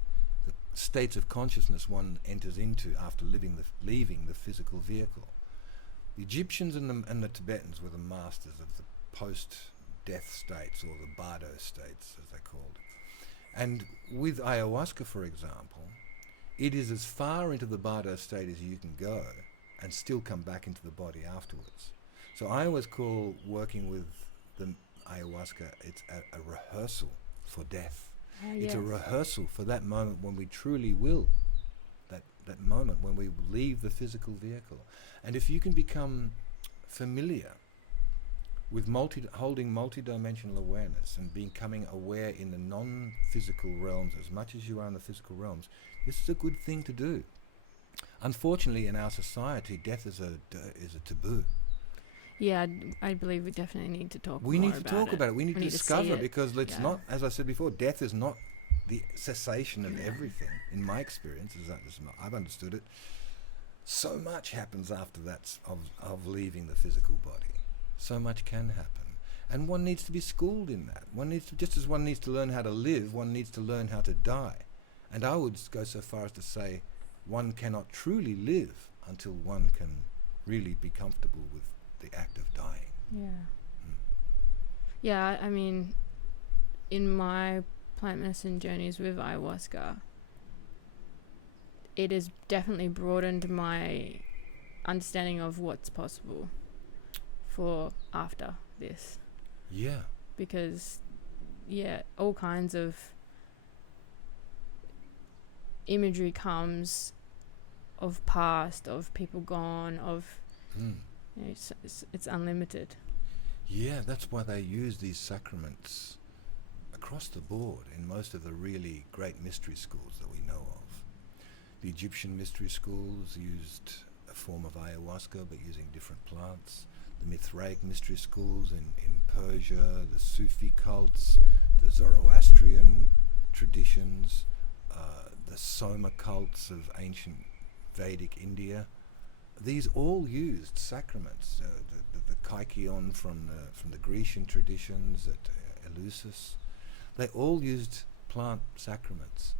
the states of consciousness one enters into after leaving the physical vehicle. The Egyptians and the Tibetans were the masters of the post-death states, or the Bardo states, as they're called. And with ayahuasca, for example, it is as far into the Bardo state as you can go and still come back into the body afterwards. So I always call working with the ayahuasca, it's a rehearsal for death. It's a rehearsal for that moment when we truly will, that moment when we leave the physical vehicle. And if you can become familiar with holding multidimensional awareness and becoming aware in the non-physical realms as much as you are in the physical realms, this is a good thing to do. Unfortunately, in our society, death is a taboo. Yeah, I believe we definitely need to talk We more need to talk about it. We need to discover it, because it's not, as I said before, death is not the cessation of everything. In my experience, I've understood it. So much happens after that of leaving the physical body. So much can happen. And one needs to be schooled in that. One needs to, just as one needs to learn how to live, one needs to learn how to die. And I would go so far as to say one cannot truly live until one can really be comfortable with the act of dying. Yeah, I mean, in my plant medicine journeys with ayahuasca, it has definitely broadened my understanding of what's possible for after this. Yeah. Because, all kinds of imagery comes of past, of people gone, of it's unlimited. Yeah, that's why they use these sacraments across the board in most of the really great mystery schools that we know of. The Egyptian mystery schools used a form of ayahuasca but using different plants. The Mithraic mystery schools in Persia, the Sufi cults, the Zoroastrian traditions, the Soma cults of ancient Vedic India. These all used sacraments. The Kaikion from the Grecian traditions at Eleusis, they all used plant sacraments,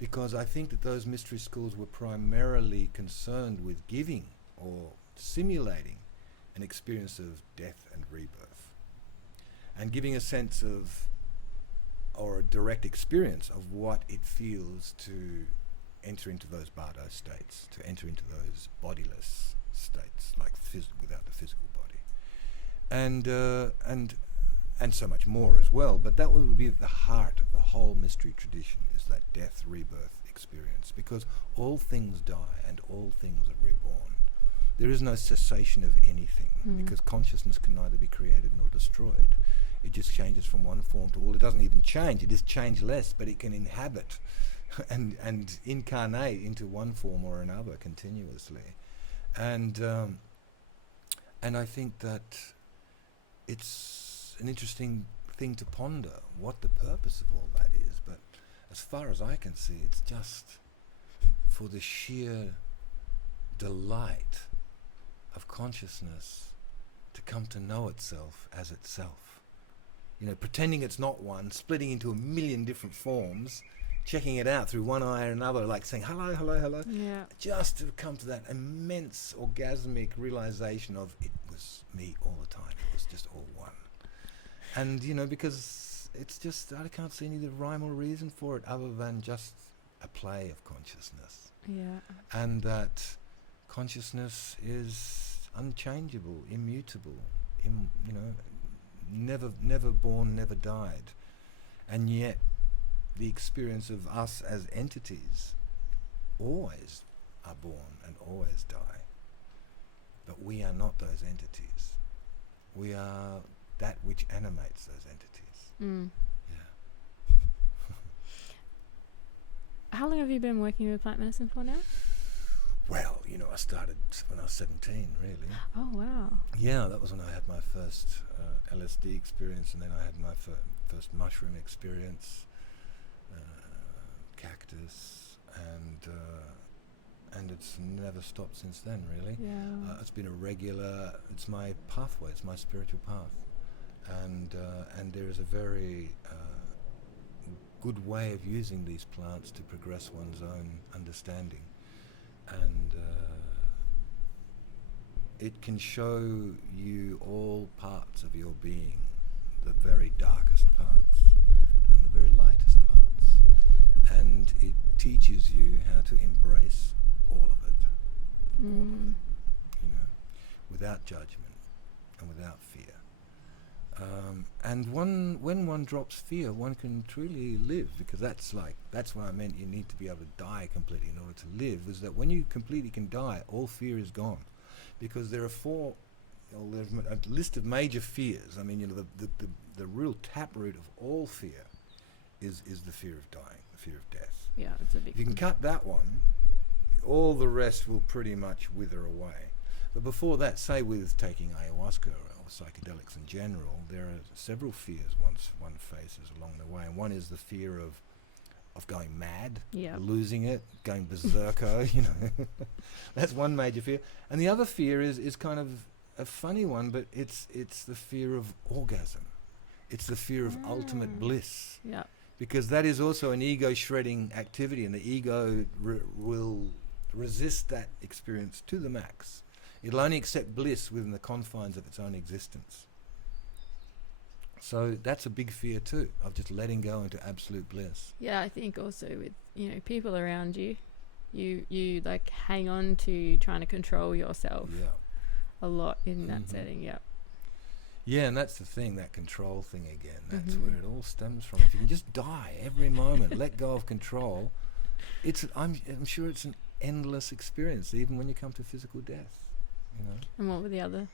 because I think that those mystery schools were primarily concerned with giving or simulating an experience of death and rebirth, and giving a sense of, or a direct experience of what it feels to enter into those bardo states, to enter into those bodiless states, like without the physical body, and so much more as well. But that would be the heart of the whole mystery tradition, is that death rebirth experience, because all things die and all things are reborn. There is no cessation of anything, because consciousness can neither be created nor destroyed. It just changes from one form to all. It doesn't even change, it is changeless, but it can inhabit and incarnate into one form or another continuously. And I think that it's an interesting thing to ponder, what the purpose of all that is. But as far as I can see, it's just for the sheer delight of consciousness to come to know itself as itself. You know, pretending it's not one, splitting into a million different forms, checking it out through one eye or another, like saying hello, hello, hello. Yeah. Just to come to that immense orgasmic realization of it was me all the time. It was just all one. And, you know, because it's just, I can't see any rhyme or reason for it other than just a play of consciousness. Yeah. And that consciousness is unchangeable, immutable, you know, never born, never died. And yet the experience of us as entities always are born and always die. But we are not those entities. We are that which animates those entities. Yeah. How long have you been working with plant medicine for now? Well, you know, I started when I was 17, really. Oh, wow. Yeah, that was when I had my first LSD experience, and then I had my first mushroom experience, cactus, and it's never stopped since then, really. Yeah. It's been a regular, it's my pathway, it's my spiritual path. And there is a very good way of using these plants to progress one's own understanding. And it can show you all parts of your being, the very darkest parts and the very lightest parts. And it teaches you how to embrace all of it. All of it, you know, without judgment and without fear. And when one drops fear, one can truly live, because that's why I meant you need to be able to die completely in order to live, is that when you completely can die, all fear is gone. Because there are there's a list of major fears. I mean, you know, the real taproot of all fear is the fear of dying, the fear of death. Yeah, it's a big If you can cut that one, all the rest will pretty much wither away. But before that, say with taking ayahuasca or psychedelics in general, there are several fears one faces along the way. And one is the fear of going mad, losing it, going berserker, you know. That's one major fear. And the other fear is kind of a funny one, but it's the fear of orgasm. It's the fear of ultimate bliss. Yeah. Because that is also an ego shredding activity, and the ego will resist that experience to the max. It'll only accept bliss within the confines of its own existence. So that's a big fear too, of just letting go into absolute bliss. Yeah, I think also with, you know, people around you, you like hang on to trying to control yourself a lot in that setting. Yeah. Yeah, and that's the thing, that control thing again. That's where it all stems from. If you can just die every moment, let go of control, I'm sure it's an endless experience, even when you come to physical death. You know? And what were the other?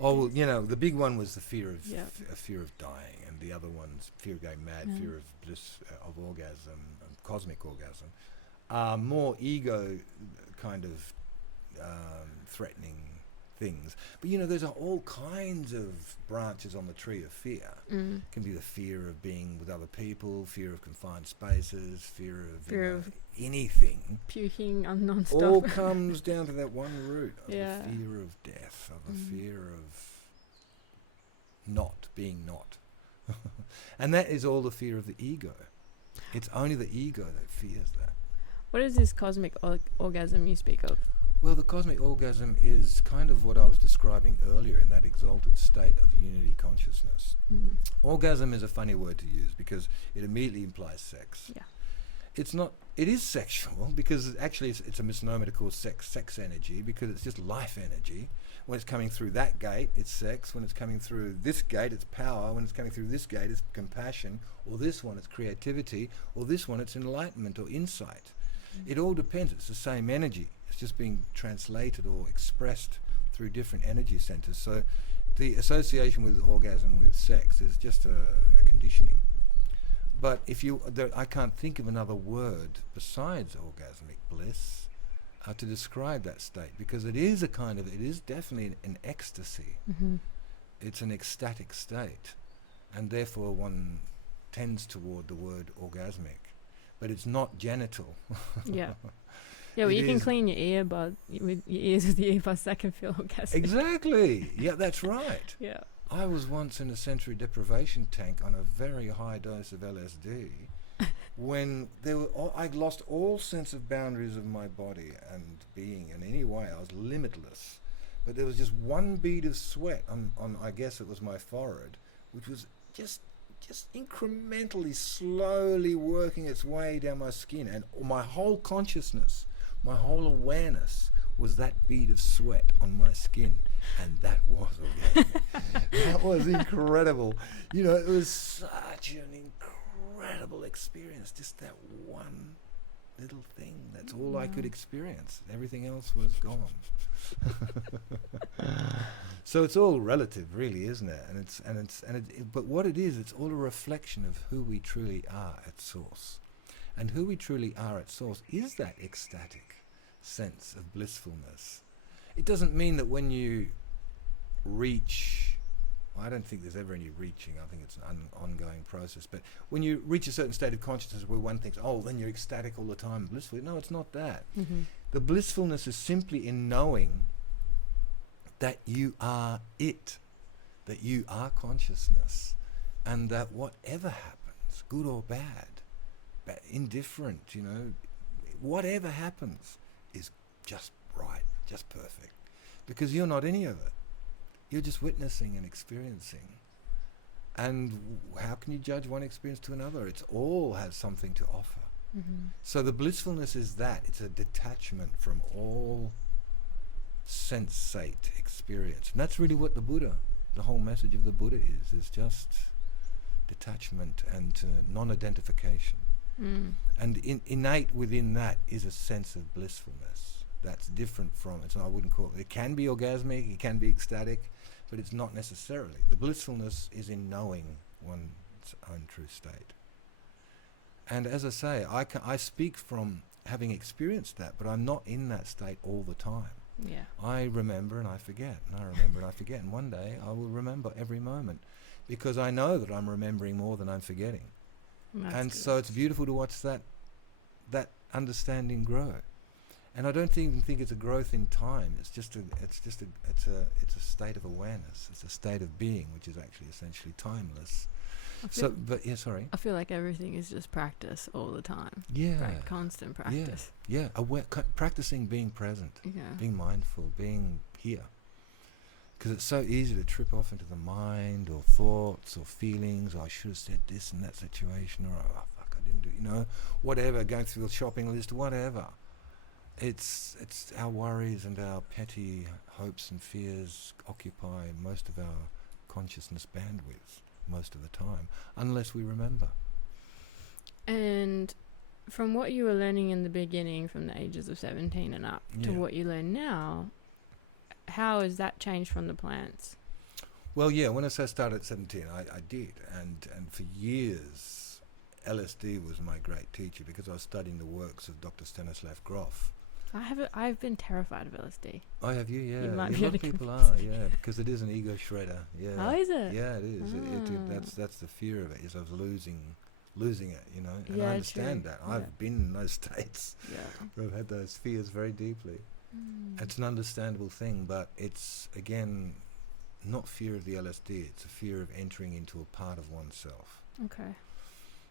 Oh, well, you know, the big one was the fear of fear of dying, and the other one's fear of going mad, fear of bliss, of orgasm, cosmic orgasm. More ego kind of threatening things. But, you know, there's all kinds of branches on the tree of fear. It can be the fear of being with other people, fear of confined spaces, fear of anything. Puking non-stop. All comes down to that one root of the fear of death, of the fear of not being not. And that is all the fear of the ego. It's only the ego that fears that. What is this cosmic orgasm you speak of? Well, the cosmic orgasm is kind of what I was describing earlier in that exalted state of unity consciousness. Mm. Orgasm is a funny word to use because it immediately implies sex. Yeah. It's not. It is sexual because actually it's a misnomer to call sex energy, because it's just life energy. When it's coming through that gate, it's sex. When it's coming through this gate, it's power. When it's coming through this gate, it's compassion. Or this one, it's creativity. Or this one, it's enlightenment or insight. It all depends. It's the same energy. It's just being translated or expressed through different energy centers. So the association with orgasm with sex is just a conditioning. But I can't think of another word besides orgasmic bliss to describe that state, because it is definitely an ecstasy. Mm-hmm. It's an ecstatic state, and therefore one tends toward the word orgasmic. But it's not genital. Yeah. Yeah, well, you can clean your earbud with your ears with your earbuds. That can feel orgasmic. Exactly. Yeah, that's right. Yeah. I was once in a sensory deprivation tank on a very high dose of LSD when I'd lost all sense of boundaries of my body and being in any way. I was limitless. But there was just one bead of sweat on I guess it was my forehead, which was just incrementally, slowly working its way down my skin. And my whole consciousness, my whole awareness was that bead of sweat on my skin. And that was orgasmic. That was incredible. You know, it was such an incredible experience. Just that one little thing. That's all I could experience. Everything else was gone. So it's all relative, really, isn't it? But what it is, it's all a reflection of who we truly are at source. And who we truly are at source is that ecstatic sense of blissfulness. It doesn't mean that when you reach, I don't think there's ever any reaching. I think it's an ongoing process. But when you reach a certain state of consciousness where one thinks, oh, then you're ecstatic all the time, blissful. No, it's not that. Mm-hmm. The blissfulness is simply in knowing that you are it, that you are consciousness, and that whatever happens, good or bad, indifferent, you know, whatever happens is just right, just perfect. Because you're not any of it. You're just witnessing and experiencing. And how can you judge one experience to another? It's all has something to offer. Mm-hmm. So the blissfulness is that. It's a detachment from all sensate experience. And that's really what the whole message of the Buddha is just detachment and non-identification. Mm. And innate within that is a sense of blissfulness. That's different from it. So I wouldn't call it. It can be orgasmic, it can be ecstatic, but it's not necessarily. The blissfulness is in knowing one's own true state. And as I say, I speak from having experienced that, but I'm not in that state all the time. Yeah. I remember and I forget, and I remember and I forget. And one day I will remember every moment, because I know that I'm remembering more than I'm forgetting. And so it's beautiful to watch that understanding grow. And I don't even think it's a growth in time. It's a state of awareness. It's a state of being, which is actually essentially timeless. I feel like everything is just practice all the time. Yeah. Constant practice. Yeah. Practicing being present, being mindful, being here. Because it's so easy to trip off into the mind or thoughts or feelings. Or I should have said this in that situation, or oh fuck, I didn't do, whatever. Going through the shopping list, whatever. It's our worries and our petty hopes and fears occupy most of our consciousness bandwidth most of the time, unless we remember. And from what you were learning in the beginning, from the ages of 17 and up, to what you learn now, how has that changed from the plants? Well, yeah, when I started at 17, I did. And for years, LSD was my great teacher, because I was studying the works of Dr. Stanislav Grof. I've been terrified of LSD. Oh, have you? Yeah. You might a be lot able of to people convince are, me. yeah, because it is an ego shredder. Yeah. Oh, is it? Yeah, it is. Ah. That's the fear of it, is of losing it, And Yeah, I understand true. that. Yeah. I've been in those states. Yeah. I've had those fears very deeply. It's an understandable thing, but it's, again, not fear of the LSD. It's a fear of entering into a part of oneself. Okay.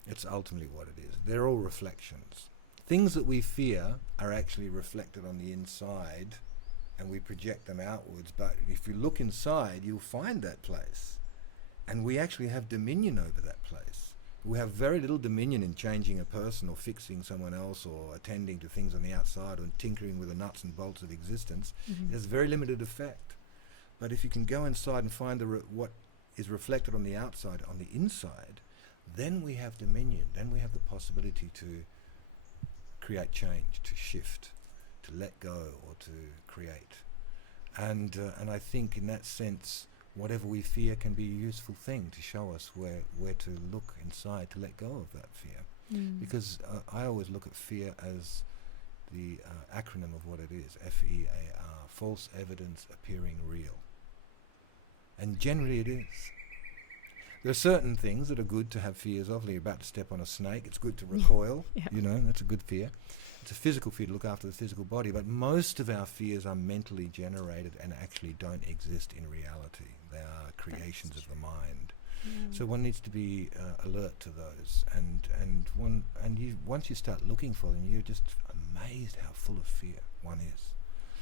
It's ultimately what it is. They're all reflections. things that we fear are actually reflected on the inside, and we project them outwards. But if you look inside, you'll find that place, and we actually have dominion over that place. We have very little dominion in changing a person or fixing someone else or attending to things on the outside or tinkering with the nuts and bolts of existence. It has very limited effect. But if you can go inside and find what is reflected on the outside, on the inside, then we have dominion. Then we have the possibility to create change, to shift, to let go, or to create. And I think in that sense, whatever we fear can be a useful thing to show us where to look inside to let go of that fear. Because I always look at fear as the acronym of what it is, FEAR, false evidence appearing real. And generally it is. There are certain things that are good to have fears of. Like you're about to step on a snake, it's good to recoil. That's a good fear. It's a physical fear to look after the physical body, but most of our fears are mentally generated and actually don't exist in reality. They are creations of the mind. So one needs to be alert to those, and once you start looking for them, you're just amazed how full of fear one is.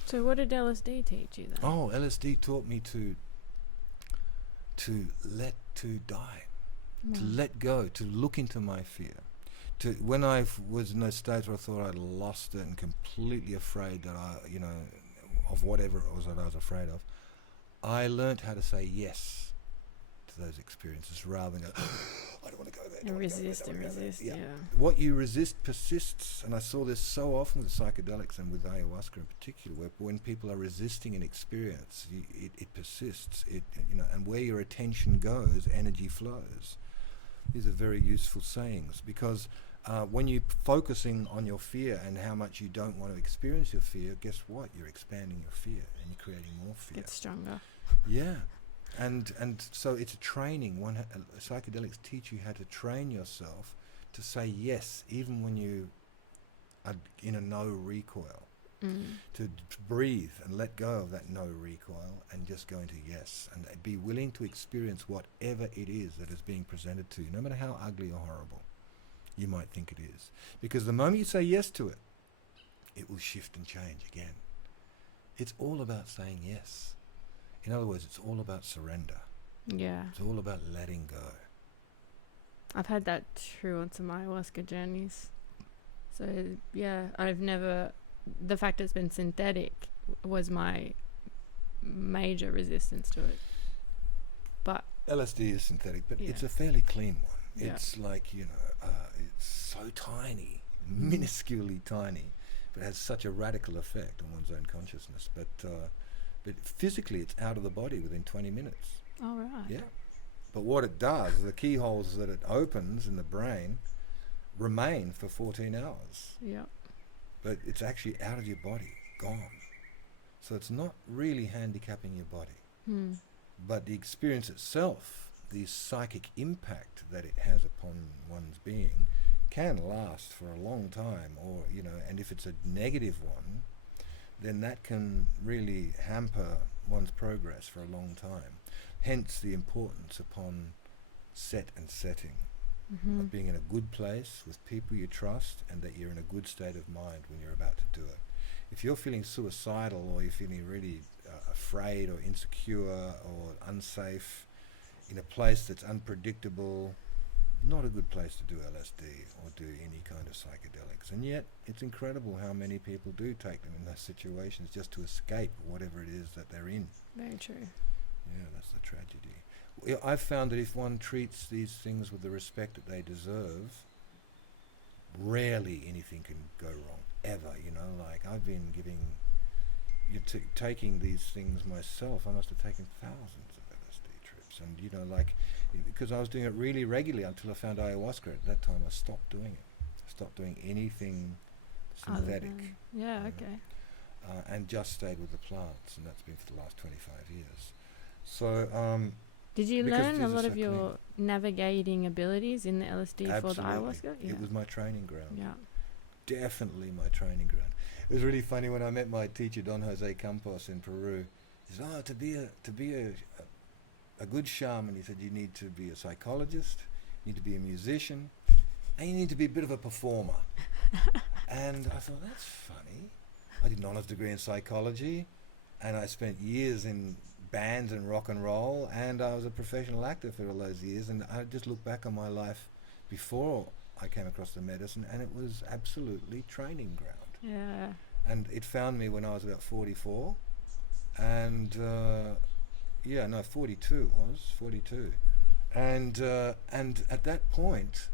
So what did LSD teach you then? Oh, LSD taught me to die, to let go, to look into my fear. When I was in those states where I thought I'd lost it and completely afraid that of whatever it was that I was afraid of, I learned how to say yes to those experiences rather than go, I don't want to go there. And resist. Yeah. What you resist persists, and I saw this so often with psychedelics and with ayahuasca in particular, where when people are resisting an experience, it persists. And where your attention goes, energy flows. These are very useful sayings, because when you're focusing on your fear and how much you don't want to experience your fear, guess what? You're expanding your fear and you're creating more fear. It's stronger. Yeah. And so it's a training. Psychedelics teach you how to train yourself to say yes, even when you are in a no recoil. To breathe and let go of that no recoil and just go into yes, and be willing to experience whatever it is that is being presented to you, no matter how ugly or horrible you might think it is. Because the moment you say yes to it, it will shift and change again. It's all about saying yes. In other words, it's all about surrender. Yeah. It's all about letting go. I've had that true on some ayahuasca journeys. So, yeah, the fact it's been synthetic was my major resistance to it. But LSD is synthetic, but it's a fairly clean one. It's like, it's so tiny, minusculely tiny, but it has such a radical effect on one's own consciousness. But physically, it's out of the body within 20 minutes. All right. Yeah. But what it does, the keyholes that it opens in the brain remain for 14 hours. Yeah. But it's actually out of your body, gone. So it's not really handicapping your body. But the experience itself, the psychic impact that it has upon one's being, can last for a long time. Or, and if it's a negative one, then that can really hamper one's progress for a long time. Hence the importance upon set and setting. Of being in a good place with people you trust, and that you're in a good state of mind when you're about to do it. If you're feeling suicidal, or you're feeling really afraid or insecure or unsafe in a place that's unpredictable, not a good place to do LSD or do any kind of psychedelics. And yet it's incredible how many people do take them in those situations just to escape whatever it is that they're in. Very true. Yeah, that's the tragedy. I've found that if one treats these things with the respect that they deserve, rarely anything can go wrong, ever. Like I've been taking these things myself. I must have taken thousands of LSD trips, and because I was doing it really regularly until I found ayahuasca. At that time, I stopped doing it. I stopped doing anything synthetic. And just stayed with the plants, and that's been for the last 25 years. So. Did you learn a lot of your navigating abilities in the LSD for the ayahuasca? Yeah. It was my training ground. Yeah. Definitely my training ground. It was really funny when I met my teacher, Don Jose Campos, in Peru. He said, to be a good shaman, he said, you need to be a psychologist, you need to be a musician, and you need to be a bit of a performer. And I thought, that's funny. I did an honours degree in psychology, and I spent years in bands and rock and roll, and I was a professional actor for all those years, and I just look back on my life before I came across the medicine, and it was absolutely training ground. Yeah. And it found me when I was about 44, and 42. And at that point,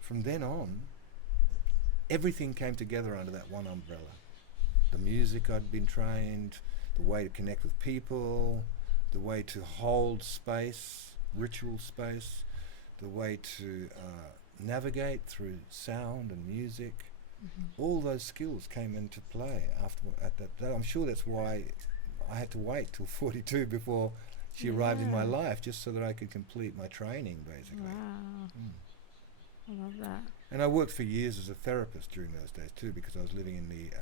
from then on, everything came together under that one umbrella. The music I'd been trained, the way to connect with people, the way to hold space, ritual space, the way to navigate through sound and music. Mm-hmm. All those skills came into play at that. I'm sure that's why I had to wait till 42 before she arrived in my life, just so that I could complete my training, basically. Wow. I love that. And I worked for years as a therapist during those days too, because I was living in the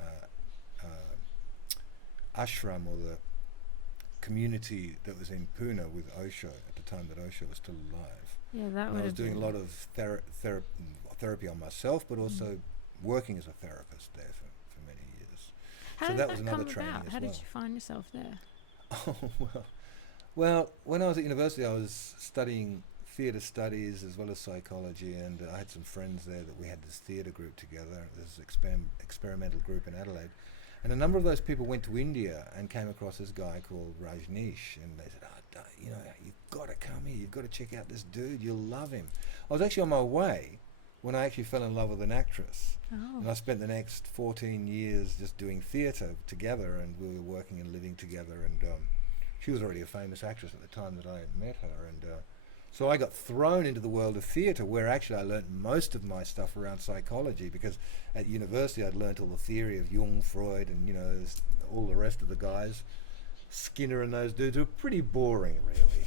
ashram, or the community that was in Pune with Osho at the time that Osho was still alive. Yeah, that And would I was have doing been a lot of therapy on myself, but also working as a therapist there for many years. How So did that was another come training about? as How well. did you find yourself there? Oh, well, when I was at university, I was studying theatre studies as well as psychology, and I had some friends there that we had this theatre group together, this experimental group in Adelaide. And a number of those people went to India and came across this guy called Rajneesh, and they said, you've got to come here, you've got to check out this dude, you'll love him. I was actually on my way when I actually fell in love with an actress. Oh. And I spent the next 14 years just doing theatre together, and we were working and living together, and she was already a famous actress at the time that I met her, and so I got thrown into the world of theatre, where actually I learnt most of my stuff around psychology, because at university I'd learnt all the theory of Jung, Freud, and all the rest of the guys. Skinner and those dudes were pretty boring, really.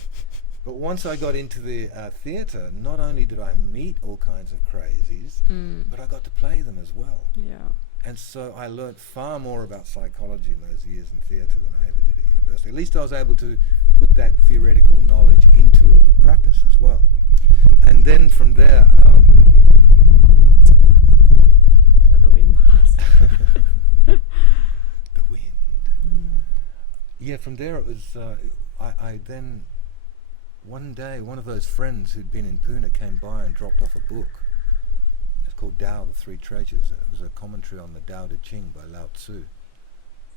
But once I got into the theatre, not only did I meet all kinds of crazies, but I got to play them as well. Yeah. And so I learnt far more about psychology in those years in theatre than I ever did at university. At least I was able to put that theoretical knowledge into practice as well. And then from there... Is that the wind mask? The wind. Yeah, from there it was... I then... One day, one of those friends who'd been in Pune came by and dropped off a book. It's called Tao, the Three Treasures. It was a commentary on the Tao Te Ching by Lao Tzu.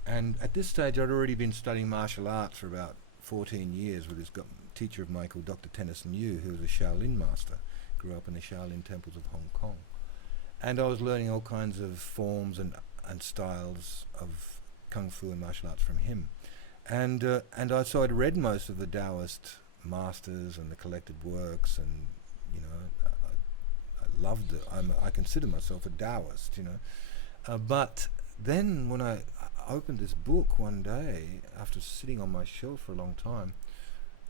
And at this stage, I'd already been studying martial arts for about 14 years with this teacher of mine called Dr. Tennyson Yu, who was a Shaolin master, grew up in the Shaolin temples of Hong Kong. And I was learning all kinds of forms and styles of Kung Fu and martial arts from him. So I'd read most of the Taoist masters and the collected works, and I loved it. I consider myself a Taoist, but then when I opened this book one day after sitting on my shelf for a long time,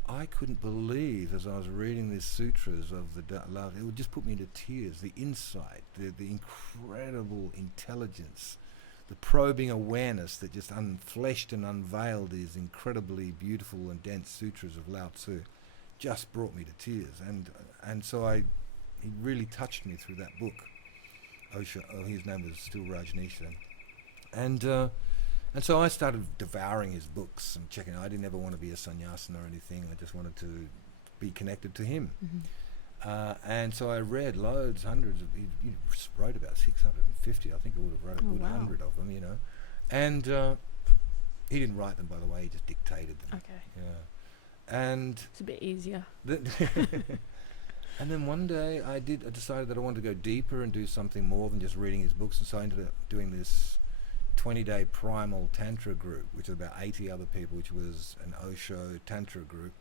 I couldn't believe, as I was reading these sutras of the Tao, it would just put me into tears. The insight, the incredible intelligence, the probing awareness that just unfleshed and unveiled these incredibly beautiful and dense sutras of Lao Tzu just brought me to tears. And so he really touched me through that book. Osho, his name was still Rajneesh then. And so I started devouring his books and checking. I didn't ever want to be a sannyasin or anything. I just wanted to be connected to him. And so I read loads, hundreds of, he wrote about 650. I think I would have wrote a good 100 of them, And he didn't write them, by the way, he just dictated them. Okay. Yeah. And it's a bit easier. And then one day I decided that I wanted to go deeper and do something more than just reading his books, and so I ended up doing this 20-day primal tantra group, which was about 80 other people, which was an Osho tantra group.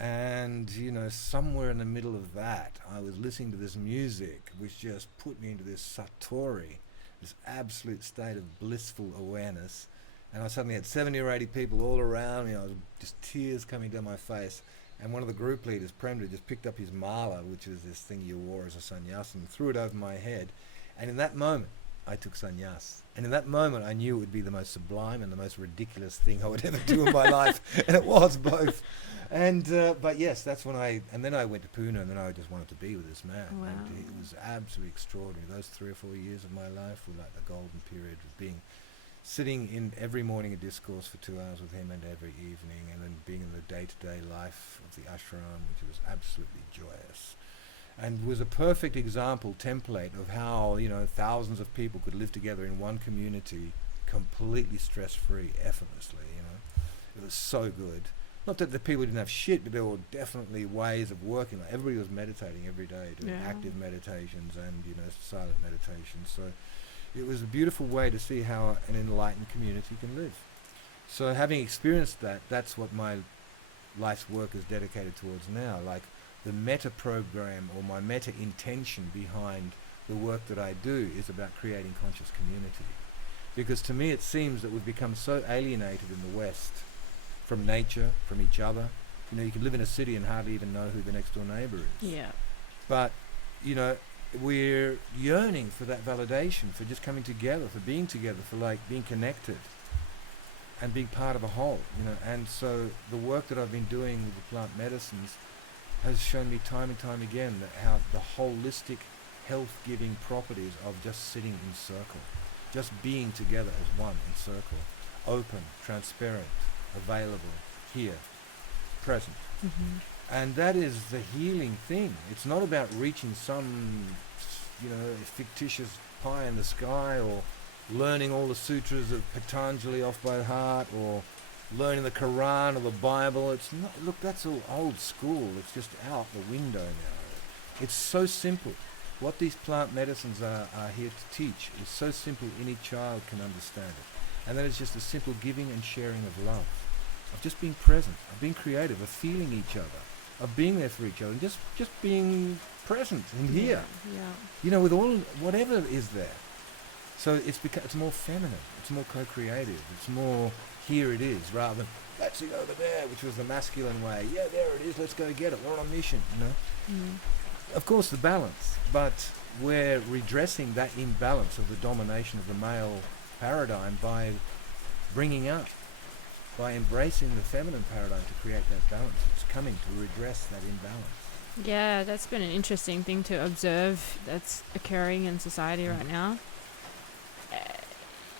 And somewhere in the middle of that, I was listening to this music which just put me into this satori, this absolute state of blissful awareness. And I suddenly had 70 or 80 people all around me. I was just tears coming down my face. And one of the group leaders, Premda, just picked up his mala, which is this thing you wore as a sannyasi, and threw it over my head. And in that moment, I took sannyas. And in that moment, I knew it would be the most sublime and the most ridiculous thing I would ever do in my life. And it was both. And but yes, that's when and then I went to Pune, and then I just wanted to be with this man. Wow. And it was absolutely extraordinary. Those 3 or 4 years of my life were like the golden period of sitting in every morning a discourse for 2 hours with him and every evening, and then being in the day-to-day life of the ashram, which was absolutely joyous. And was a perfect example, template of how, thousands of people could live together in one community completely stress-free, effortlessly, It was so good. Not that the people didn't have shit, but there were definitely ways of working. Like everybody was meditating every day, doing active meditations and, silent meditations. So it was a beautiful way to see how an enlightened community can live. So having experienced that, that's what my life's work is dedicated towards now. Like the meta program or my meta intention behind the work that I do is about creating conscious community. Because to me it seems that we've become so alienated in the West from nature, from each other. You can live in a city and hardly even know who the next door neighbor is. Yeah. But, we're yearning for that validation, for just coming together, for being together, for like being connected and being part of a whole, And so the work that I've been doing with the plant medicines has shown me time and time again that how the holistic health-giving properties of just sitting in circle, just being together as one in circle, open, transparent, available, here, present. Mm-hmm. And that is the healing thing. It's not about reaching some, fictitious pie in the sky, or learning all the sutras of Patanjali off by heart, or learning the Quran or the Bible. It's not. Look, that's all old school. It's just out the window now. It's so simple. What these plant medicines are here to teach is so simple any child can understand it. And that is just a simple giving and sharing of love, of just being present, of being creative, of feeling each other, of being there for each other, and just being present and here. Yeah. With all whatever is there. So it's more feminine, it's more co-creative, it's more here it is, rather than that's it over there, which was the masculine way. Yeah, there it is, let's go get it, we're on a mission, Of course the balance, but we're redressing that imbalance of the domination of the male paradigm by bringing up, by embracing the feminine paradigm to create that balance. It's coming to redress that imbalance. Yeah, that's been an interesting thing to observe that's occurring in society right now.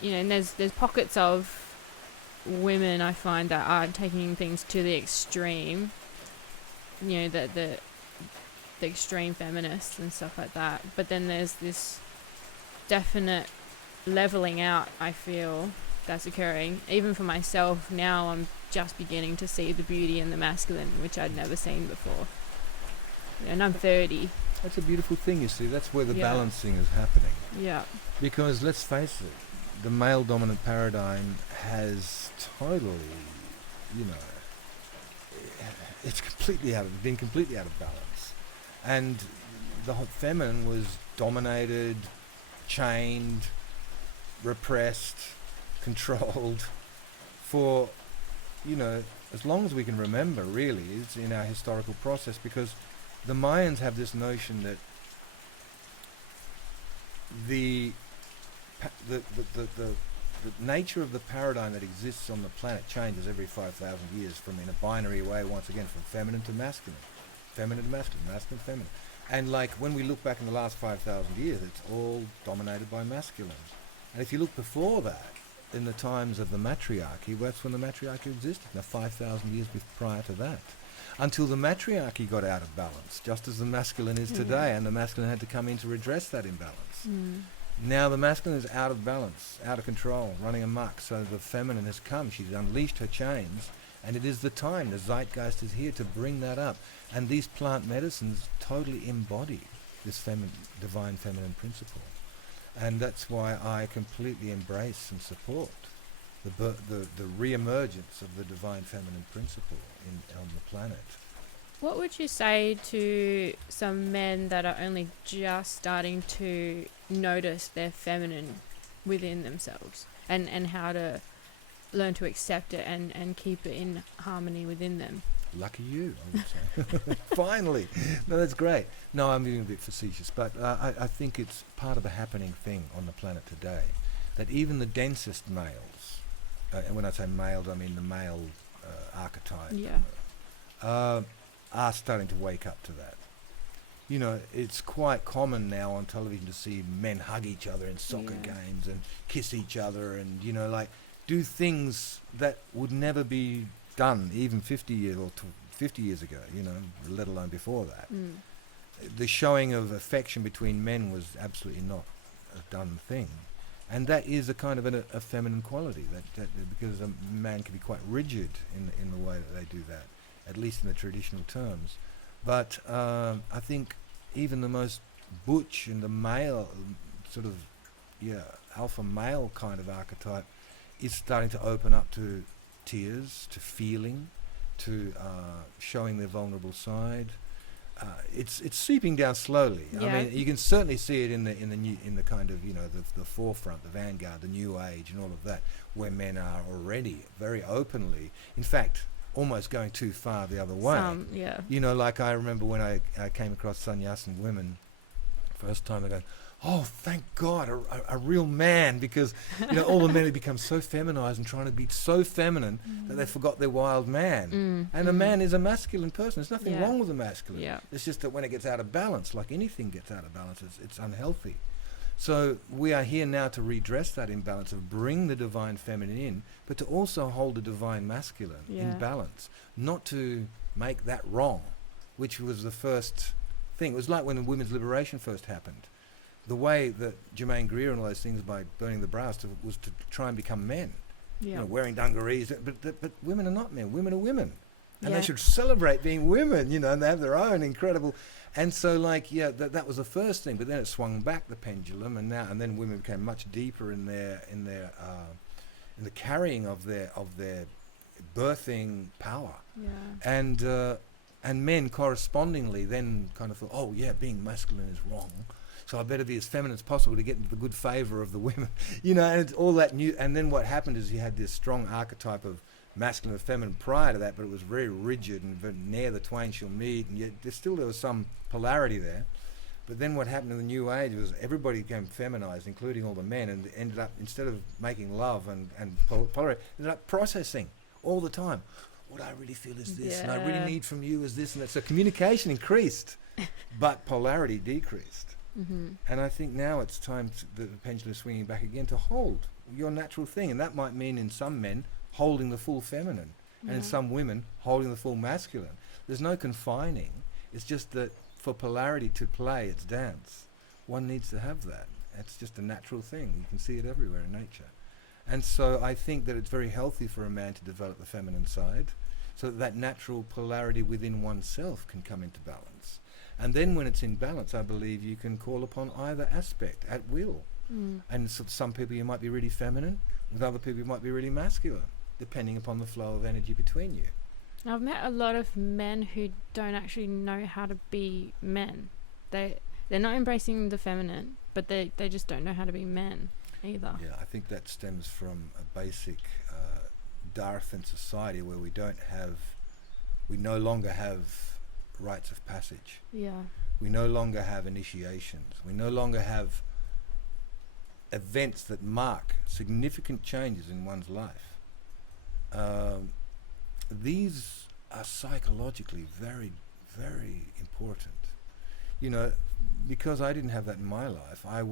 And there's pockets of women I find that are taking things to the extreme. The extreme feminists and stuff like that. But then there's this definite leveling out, I feel, that's occurring. Even for myself now, I'm just beginning to see the beauty in the masculine, which I'd never seen before. And I'm 30. That's a beautiful thing, you see. That's where the balancing is happening. Yeah. Because let's face it, the male dominant paradigm has totally, it's been completely out of balance. And the whole feminine was dominated, chained, repressed, controlled for, as long as we can remember, really, it's in our historical process, because the Mayans have this notion that the nature of the paradigm that exists on the planet changes every 5,000 years, from in a binary way, once again, from feminine to masculine, masculine, feminine. And like when we look back in the last 5,000 years, it's all dominated by masculine. And if you look before that, in the times of the matriarchy, that's when the matriarchy existed, now 5,000 years prior to that. Until the matriarchy got out of balance, just as the masculine is today, and the masculine had to come in to redress that imbalance. Now the masculine is out of balance, out of control, running amok, so the feminine has come, she's unleashed her chains, and it is the time, the zeitgeist is here to bring that up. And these plant medicines totally embody this divine feminine principle. And that's why I completely embrace and support the re-emergence of the divine feminine principle on the planet. What would you say to some men that are only just starting to notice their feminine within themselves, and how to learn to accept it and keep it in harmony within them? Lucky you, I would say. Finally. No, that's great. No, I'm being a bit facetious, but I think it's part of a happening thing on the planet today, that even the densest males, and when I say males, I mean the male archetype, are starting to wake up to that. You know, it's quite common now on television to see men hug each other in soccer games and kiss each other and, you know, like do things that would never be done even 50 years or 50 years ago, you know, let alone before that. The showing of affection between men was absolutely not a done thing. And that is a kind of a feminine quality, that because a man can be quite rigid in the way that they do that, at least in the traditional terms. But I think even the most butch and the male sort of, alpha male kind of archetype is starting to open up to tears, to feeling, to showing their vulnerable side. It's seeping down slowly. I mean, you can certainly see it in the kind of, you know, the forefront, the vanguard, the new age, and all of that, where men are already very openly, in fact, almost going too far the other way. You know, like I remember when I came across sannyasin women first time, I go, oh, thank God, a real man, because, you know, all the men have become so feminized and trying to be so feminine that they forgot their wild man. And a man is a masculine person. There's nothing wrong with a masculine. It's just that when it gets out of balance, like anything gets out of balance, it's unhealthy. So we are here now to redress that imbalance, of bring the divine feminine in, but to also hold the divine masculine in balance, not to make that wrong, which was the first thing. It was like when the women's liberation first happened. The way that Germaine Greer and all those things, by burning the brows, was to try and become men, you know, wearing dungarees. But women are not men. Women are women, and they should celebrate being women. You know, and they have their own incredible. And so, like, that was the first thing. But then it swung back the pendulum, and then women became much deeper in the carrying of their birthing power. And men correspondingly then kind of thought, oh yeah, being masculine is wrong, so I better be as feminine as possible to get into the good favor of the women, you know. And it's all that new. And then what happened is you had this strong archetype of masculine and feminine prior to that, but it was very rigid and ne'er the twain shall meet, and yet there was some polarity there. But then what happened in the new age was everybody became feminized, including all the men, and ended up, instead of making love and polarity, ended up processing all the time. What I really feel is this, and I really need from you is this and that. So communication increased, but polarity decreased. And I think now it's time the pendulum is swinging back again to hold your natural thing. And that might mean in some men holding the full feminine, and in some women holding the full masculine. There's no confining. It's just that for polarity to play its dance, one needs to have that. It's just a natural thing. You can see it everywhere in nature. And so I think that it's very healthy for a man to develop the feminine side, so that natural polarity within oneself can come into balance. And then when it's in balance, I believe you can call upon either aspect at will. And so some people you might be really feminine, with other people you might be really masculine, depending upon the flow of energy between you. I've met a lot of men who don't actually know how to be men. They're not embracing the feminine, but they just don't know how to be men either. Yeah, I think that stems from a basic dearth in society where we no longer have rites of passage. We no longer have initiations. We no longer have events that mark significant changes in one's life. These are psychologically very, very important. You know, because I didn't have that in my life, I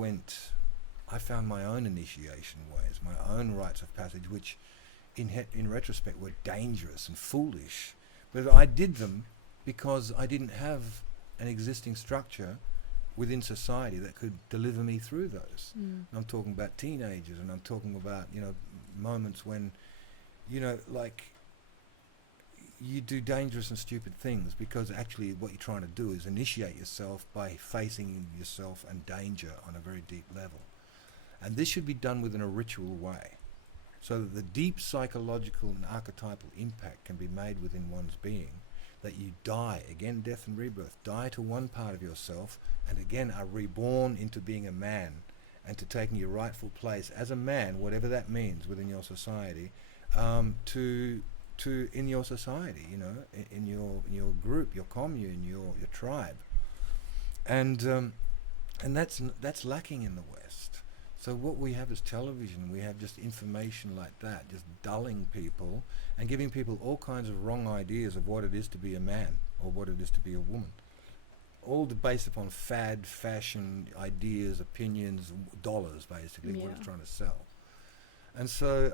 found my own initiation ways, my own rites of passage, which in retrospect were dangerous and foolish. But I did them because I didn't have an existing structure within society that could deliver me through those. I'm talking about teenagers, and I'm talking about, you know, moments when, you know, like, you do dangerous and stupid things because actually what you're trying to do is initiate yourself by facing yourself and danger on a very deep level. And this should be done within a ritual way, so that the deep psychological and archetypal impact can be made within one's being, that you die, again, death and rebirth, die to one part of yourself, and again are reborn into being a man, and to taking your rightful place as a man, whatever that means within your society, to to in your society, you know, in your group, your commune, your tribe, and that's lacking in the West. So what we have is television. We have just information like that, just dulling people and giving people all kinds of wrong ideas of what it is to be a man or what it is to be a woman. All based upon fad, fashion, ideas, opinions, dollars, basically, what it's trying to sell. And so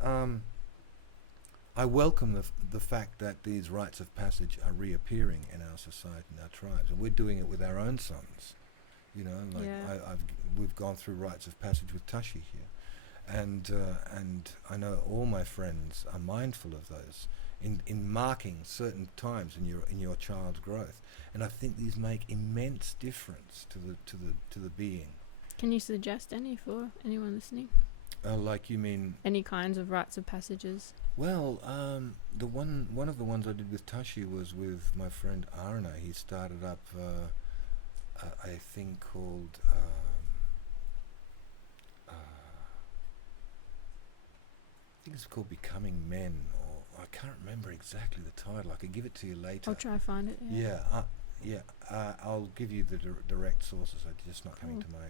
I welcome the fact that these rites of passage are reappearing in our society and our tribes, and we're doing it with our own sons. You know, like we've gone through rites of passage with Tashi here, and I know all my friends are mindful of those in marking certain times in your child's growth, and I think these make immense difference to the being. Can you suggest any for anyone listening? Like you mean any kinds of rites of passages? Well, the one of the ones I did with Tashi was with my friend Arna. He started up a thing called I think it's called Becoming Men, or I can't remember exactly the title. I could give it to you later. I'll try to find it. I'll give you the direct sources. It's just not coming to my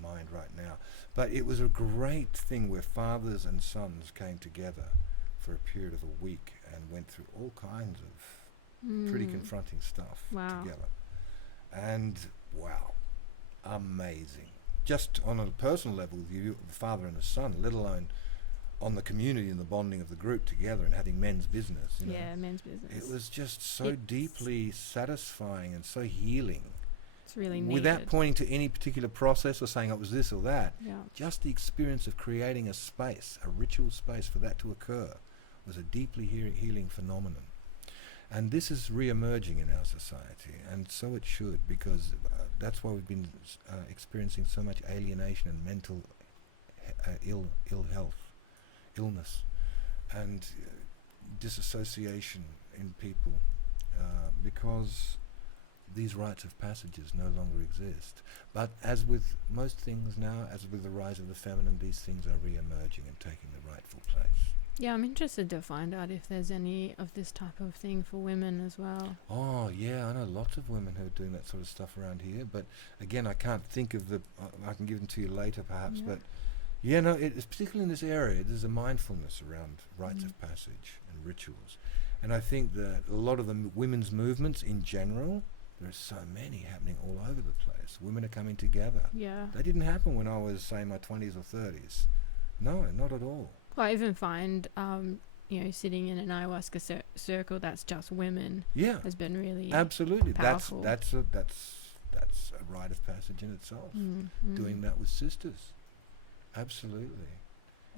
mind right now. But it was a great thing where fathers and sons came together for a period of a week and went through all kinds of pretty confronting stuff together. And wow, amazing. Just on a personal level with you, the father and the son, let alone on the community and the bonding of the group together and having men's business. You know? Yeah, men's business. It was just so deeply satisfying and so healing. It's really needed. Without pointing to any particular process or saying it was this or that, Yeah. just the experience of creating a space, a ritual space for that to occur, was a deeply healing phenomenon. And this is re-emerging in our society, and so it should, because that's why we've been experiencing so much alienation and mental illness, and disassociation in people, because these rites of passages no longer exist. But as with most things now, as with the rise of the feminine, these things are re-emerging and taking the rightful place. Yeah, I'm interested to find out if there's any of this type of thing for women as well. Oh, yeah, I know lots of women who are doing that sort of stuff around here, but again, I can't think of I can give them to you later perhaps, but yeah, no, it's particularly in this area, there's a mindfulness around rites of passage and rituals. And I think that a lot of the women's movements in general, there are so many happening all over the place. Women are coming together. Yeah. That didn't happen when I was, say, in my 20s or 30s. No, not at all. Well, I even find, sitting in an ayahuasca circle that's just women has been really absolutely powerful. That's a rite of passage in itself. Doing that with sisters, absolutely.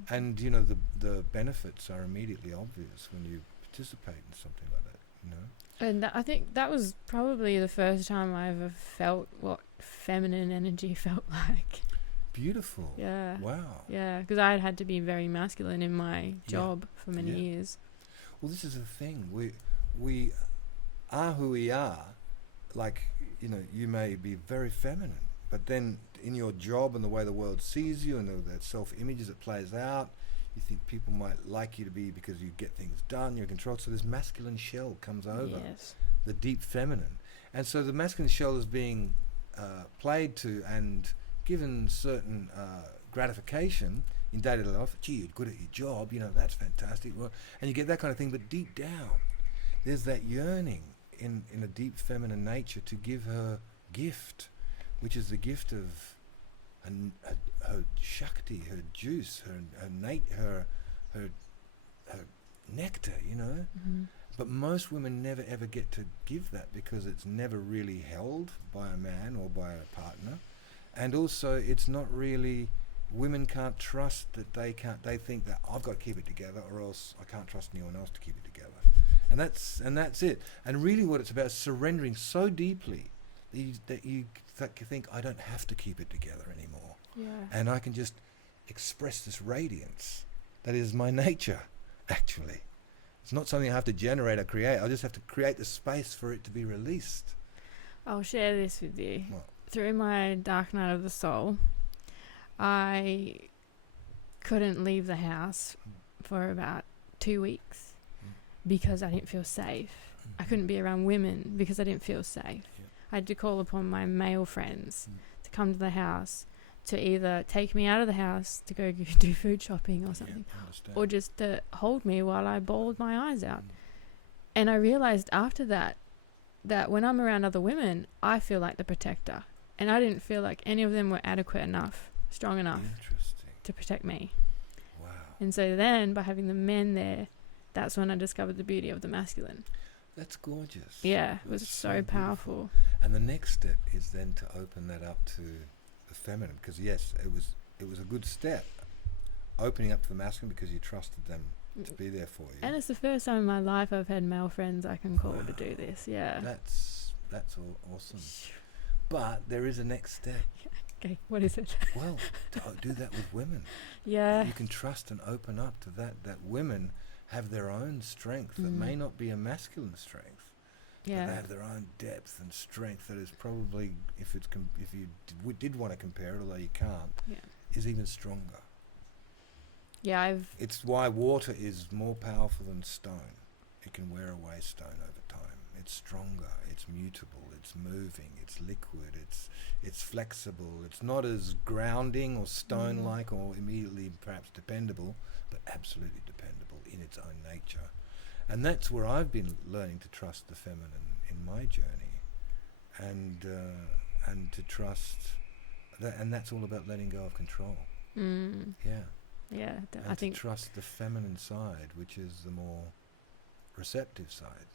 And you know the benefits are immediately obvious when you participate in something like that. You know. And I think that was probably the first time I ever felt what feminine energy felt like. Beautiful. Yeah. Wow. Yeah, because I had to be very masculine in my job for many years. Well, this is the thing. We are who we are. Like, you know, you may be very feminine, but then in your job and the way the world sees you and the self-image as it plays out, you think people might like you to be because you get things done, you're controlled. So this masculine shell comes over, the deep feminine. And so the masculine shell is being played to and given certain gratification in daily life. Gee, you're good at your job, you know, that's fantastic. Well, and you get that kind of thing, but deep down, there's that yearning in a deep feminine nature to give her gift, which is the gift of her shakti, her juice, her nectar, you know. But most women never ever get to give that because it's never really held by a man or by a partner. And also, it's not really, women can't trust that they think that I've got to keep it together or else I can't trust anyone else to keep it together. And that's it. And really what it's about is surrendering so deeply that you think, I don't have to keep it together anymore. Yeah. And I can just express this radiance that is my nature, actually. It's not something I have to generate or create. I just have to create the space for it to be released. I'll share this with you. What? Through my dark night of the soul, I couldn't leave the house for about 2 weeks. because I didn't feel safe. I couldn't be around women because I didn't feel safe. I had to call upon my male friends to come to the house, to either take me out of the house to go do food shopping or something, or just to hold me while I bawled my eyes out. And I realized after that when I'm around other women, I feel like the protector. And I didn't feel like any of them were adequate enough, strong enough to protect me. Wow. And so then by having the men there, that's when I discovered the beauty of the masculine. That's gorgeous. Yeah, it was so powerful. And the next step is then to open that up to the feminine, because yes, it was a good step, opening up to the masculine because you trusted them to be there for you. And it's the first time in my life I've had male friends I can call to do this. Yeah. That's awesome. But there is a next step. Okay, what is it? Well, do that with women. Yeah. You can trust and open up to that women have their own strength that may not be a masculine strength. Yeah. But they have their own depth and strength that is probably, if you did want to compare it, although you can't, is even stronger. Yeah, It's why water is more powerful than stone. It can wear away stone over time. It's stronger. It's mutable. It's moving. It's liquid. It's flexible. It's not as grounding or stone-like or immediately perhaps dependable, but absolutely dependable in its own nature. And that's where I've been learning to trust the feminine in my journey, and to trust that, and that's all about letting go of control. Yeah, and I think to trust the feminine side, which is the more receptive side.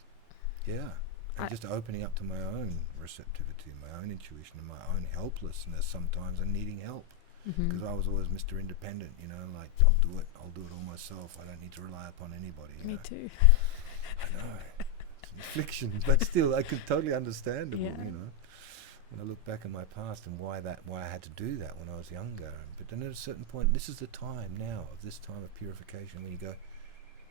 Yeah. And just opening up to my own receptivity, my own intuition, and my own helplessness sometimes, and needing help. Because I was always Mr. Independent, like I'll do it all myself. I don't need to rely upon anybody. Me too. I know. It's an affliction, but still, I could totally understand it. When I look back at my past and why I had to do that when I was younger. But then at a certain point, this is the time now of this time of purification when you go,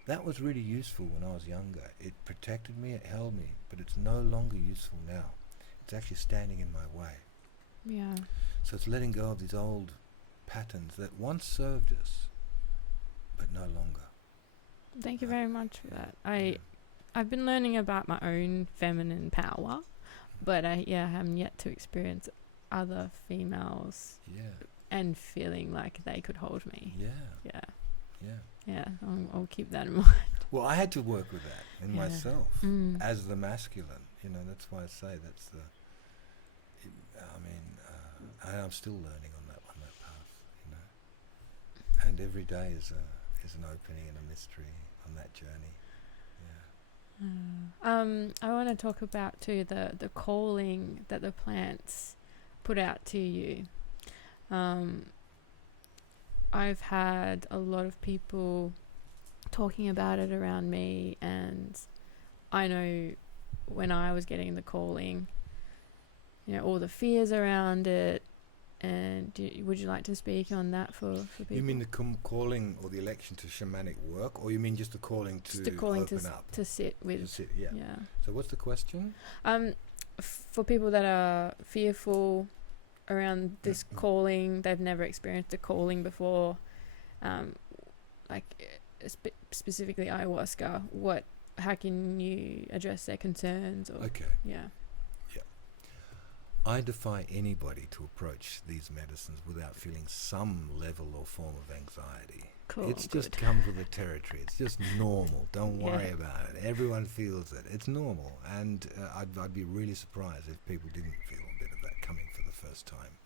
that was really useful when I was younger. It protected me, it held me, but it's no longer useful now. It's actually standing in my way. Yeah. So it's letting go of these old patterns that once served us, but no longer. Thank you very much for that. I've been learning about my own feminine power, but I haven't yet to experience other females and feeling like they could hold me. Yeah, I'll keep that in mind. Well, I had to work with that in myself as the masculine. That's why I say that's the. I'm still learning on that path. And every day is an opening and a mystery on that journey. I want to talk about too the calling that the plants put out to you. I've had a lot of people talking about it around me, and I know when I was getting the calling, all the fears around it. And would you like to speak on that for people? You mean the calling or the election to shamanic work, or you mean just the calling to open up? To sit with. To sit, yeah. So what's the question? For people that are fearful around this calling, they've never experienced a calling before, specifically ayahuasca, how can you address their concerns? I defy anybody to approach these medicines without feeling some level or form of anxiety. Cool, it's just comes with the territory. It's just normal. Don't worry about it. Everyone feels it. It's normal. And I'd be really surprised if people didn't feel a bit of that coming for the first time.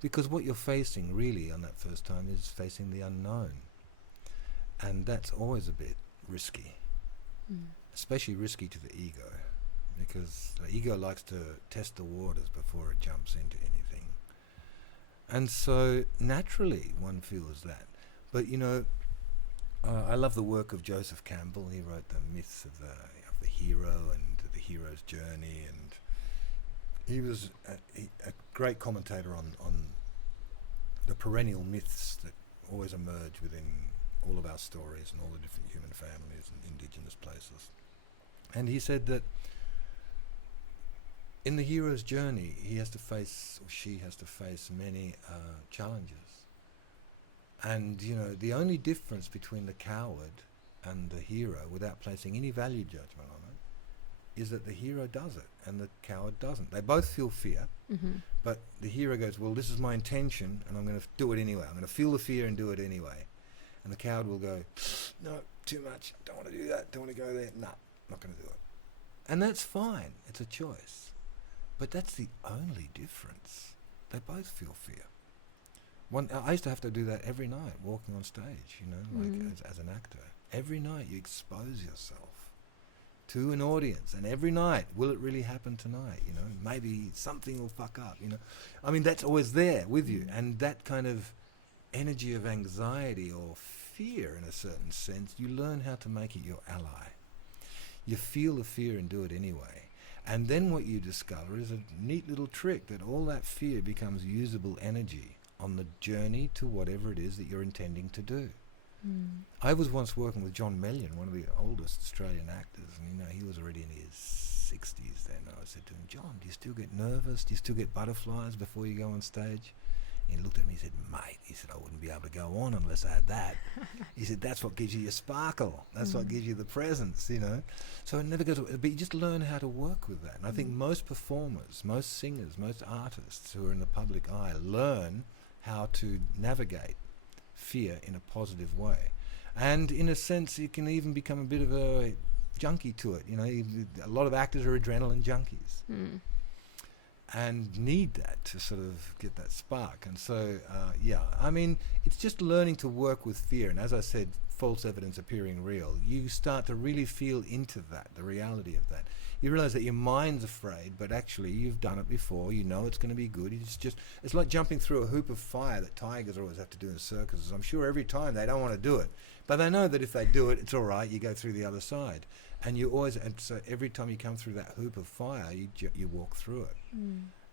Because what you're facing really on that first time is facing the unknown. And that's always a bit risky. Especially risky to the ego. Because the ego likes to test the waters before it jumps into anything. And so naturally one feels that. But I love the work of Joseph Campbell. He wrote the myths of the hero and the hero's journey, and he was a great commentator on the perennial myths that always emerge within all of our stories and all the different human families and indigenous places. And he said that in the hero's journey, he has to face, or she has to face, many challenges. And, the only difference between the coward and the hero, without placing any value judgment on it, is that the hero does it and the coward doesn't. They both feel fear, but the hero goes, well, this is my intention and I'm going to do it anyway. I'm going to feel the fear and do it anyway. And the coward will go, no, too much, don't want to do that, don't want to go there, no, not going to do it. And that's fine, it's a choice. But that's the only difference. They both feel fear. I used to have to do that every night, walking on stage, like as an actor. Every night you expose yourself to an audience, and every night, will it really happen tonight? Maybe something will fuck up, I mean, that's always there with you. And that kind of energy of anxiety or fear, in a certain sense, you learn how to make it your ally. You feel the fear and do it anyway. And then what you discover is a neat little trick that all that fear becomes usable energy on the journey to whatever it is that you're intending to do. I was once working with John Mellion, one of the oldest Australian actors, and he was already in his 60s then. I said to him, John, do you still get nervous? Do you still get butterflies before you go on stage? And he looked at me and said, mate, he said, I wouldn't be able to go on unless I had that. He said, that's what gives you your sparkle. That's what gives you the presence, So it never goes away. But you just learn how to work with that. And I think most performers, most singers, most artists who are in the public eye learn how to navigate fear in a positive way. And in a sense, you can even become a bit of a junkie to it. A lot of actors are adrenaline junkies. And need that to sort of get that spark. And so, I mean, it's just learning to work with fear. And as I said, false evidence appearing real. You start to really feel into that, the reality of that. You realize that your mind's afraid, but actually you've done it before. You know it's going to be good. It's like jumping through a hoop of fire that tigers always have to do in circuses. I'm sure every time they don't want to do it, but they know that if they do it, it's all right. You go through the other side. And so every time you come through that hoop of fire, you walk through it.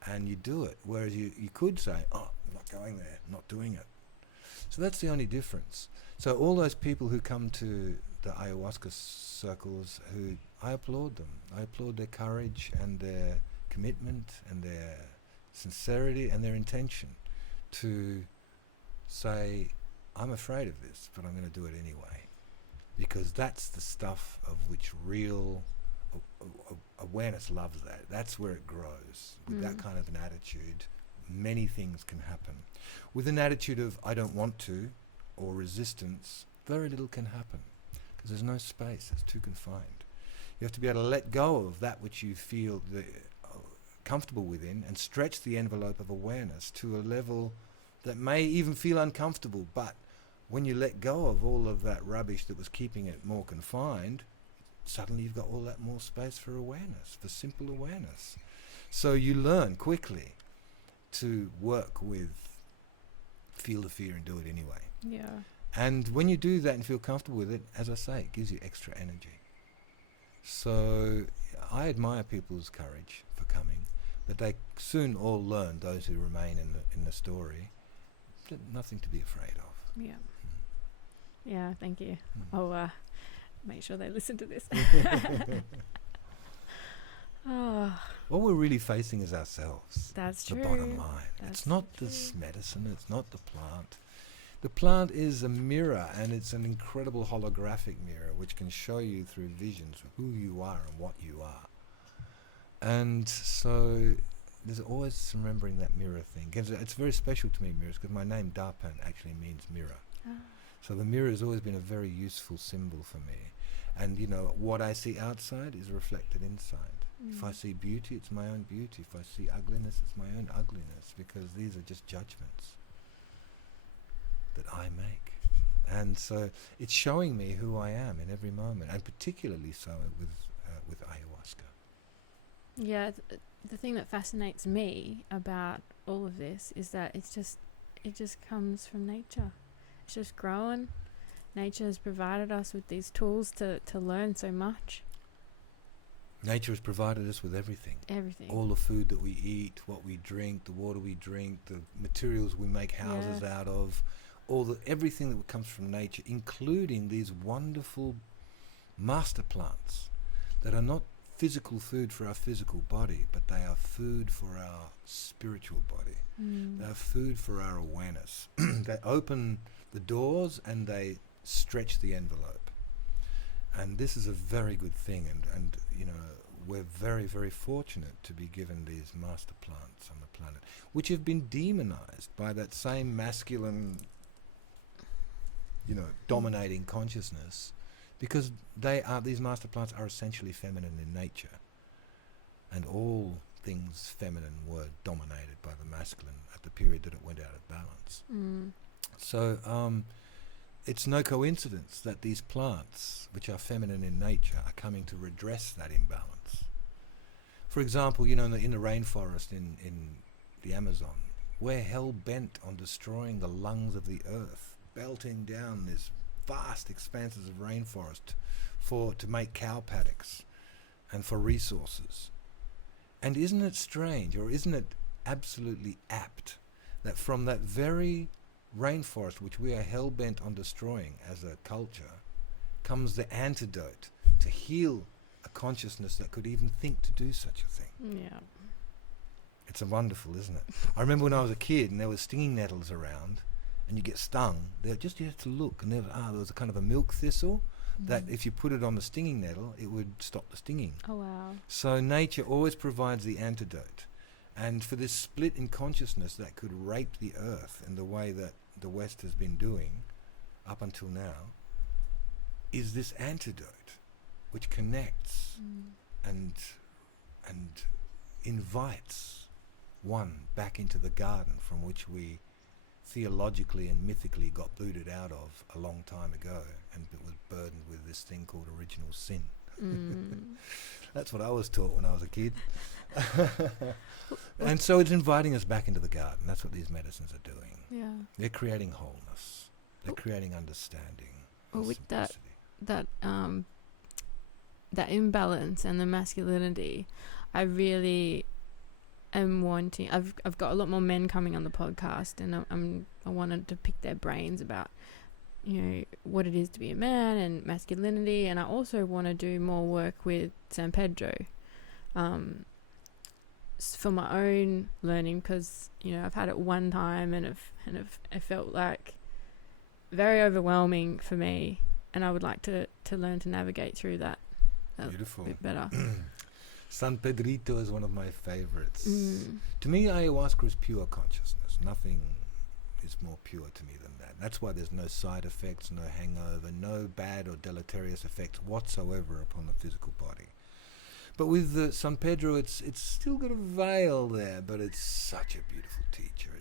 And you do it. Whereas you could say, oh, I'm not going there, I'm not doing it. So that's the only difference. So all those people who come to the ayahuasca circles, I applaud them. I applaud their courage and their commitment and their sincerity and their intention to say, I'm afraid of this, but I'm going to do it anyway. Because that's the stuff of which real awareness loves that. That's where it grows. With that kind of an attitude, many things can happen. With an attitude of I don't want to, or resistance, very little can happen. Because there's no space, it's too confined. You have to be able to let go of that which you feel comfortable within and stretch the envelope of awareness to a level that may even feel uncomfortable, but when you let go of all of that rubbish that was keeping it more confined, suddenly you've got all that more space for awareness, for simple awareness. So you learn quickly to work with feel the fear and do it anyway. Yeah. And when you do that and feel comfortable with it, as I say, it gives you extra energy. So I admire people's courage for coming, but they soon all learn, those who remain in the story, that nothing to be afraid of. Yeah. Yeah, thank you. I'll make sure they listen to this. What we're really facing is ourselves. That's true. The bottom line. It's not this medicine, it's not the plant. The plant is a mirror, and it's an incredible holographic mirror which can show you through visions who you are and what you are. And so there's always remembering that mirror thing. It's very special to me, mirrors, because my name Dar Pan actually means mirror. So the mirror has always been a very useful symbol for me. And what I see outside is reflected inside. If I see beauty, it's my own beauty. If I see ugliness, it's my own ugliness, because these are just judgments that I make. And so it's showing me who I am in every moment, and particularly so with ayahuasca. Yeah, the thing that fascinates me about all of this is that it just comes from nature. It's just growing. Nature has provided us with these tools to learn so much. Nature has provided us with everything. Everything. All the food that we eat, what we drink, the water we drink, the materials we make houses out of, everything that comes from nature, including these wonderful master plants that are not physical food for our physical body, but they are food for our spiritual body. They are food for our awareness. They open the doors and they stretch the envelope. And this is a very good thing, and you know, we're very, very fortunate to be given these master plants on the planet, which have been demonized by that same masculine, you know, dominating consciousness, because these master plants are essentially feminine in nature, and all things feminine were dominated by the masculine at the period that it went out of balance. So it's no coincidence that these plants, which are feminine in nature, are coming to redress that imbalance. For example, you know, in the rainforest in the Amazon, we're hell-bent on destroying the lungs of the earth, belting down these vast expanses of rainforest to make cow paddocks and for resources. And isn't it strange, or isn't it absolutely apt, that from that very rainforest which we are hell-bent on destroying as a culture comes the antidote to heal a consciousness that could even think to do such a thing? Yeah. It's a wonderful, isn't it? I remember when I was a kid and there were stinging nettles around and you get stung, you had to look, and there was a kind of a milk thistle that if you put it on the stinging nettle, it would stop the stinging. Oh, wow. So nature always provides the antidote. And for this split in consciousness that could rape the earth in the way that the West has been doing up until now, is this antidote which connects and invites one back into the garden from which we theologically and mythically got booted out of a long time ago, and it was burdened with this thing called original sin. That's what I was taught when I was a kid. And so it's inviting us back into the garden. That's what these medicines are doing. Yeah. They're creating wholeness. They're creating understanding. Well, with simplicity. that imbalance and the masculinity, I really am wanting. I've got a lot more men coming on the podcast, and I wanted to pick their brains about, you know, what it is to be a man and masculinity, and I also want to do more work with San Pedro, for my own learning, because, you know, I've had it one time and it felt like very overwhelming for me, and I would like to learn to navigate through that Beautiful. a bit better. San Pedrito is one of my favorites. To me, ayahuasca is pure consciousness. Nothing is more pure to me than that. That's why there's no side effects, no hangover, no bad or deleterious effects whatsoever upon the physical body. But with the San Pedro, it's still got a veil there, but it's such a beautiful teacher.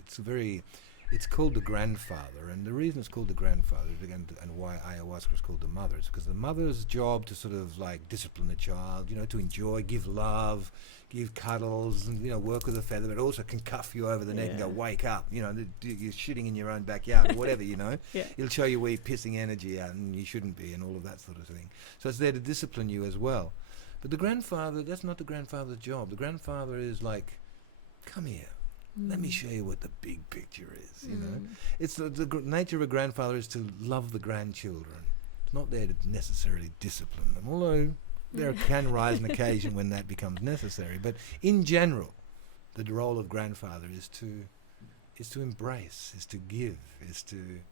It's called the grandfather, and the reason it's called the grandfather, and why ayahuasca is called the mother, is because the mother's job to sort of like discipline the child, you know, to enjoy, give love, give cuddles, and, you know, work with a feather, but also can cuff you over the neck and go, wake up, you know, you're shitting in your own backyard or whatever, you know. It'll show you where you're pissing energy out and you shouldn't be, and all of that sort of thing. So it's there to discipline you as well. But the grandfather, that's not the grandfather's job. The grandfather is like, come here. Let me show you what the big picture is, you know. It's the nature of a grandfather is to love the grandchildren. It's not there to necessarily discipline them, although there can rise an occasion when that becomes necessary. But in general, the role of grandfather is to embrace, is to give, is to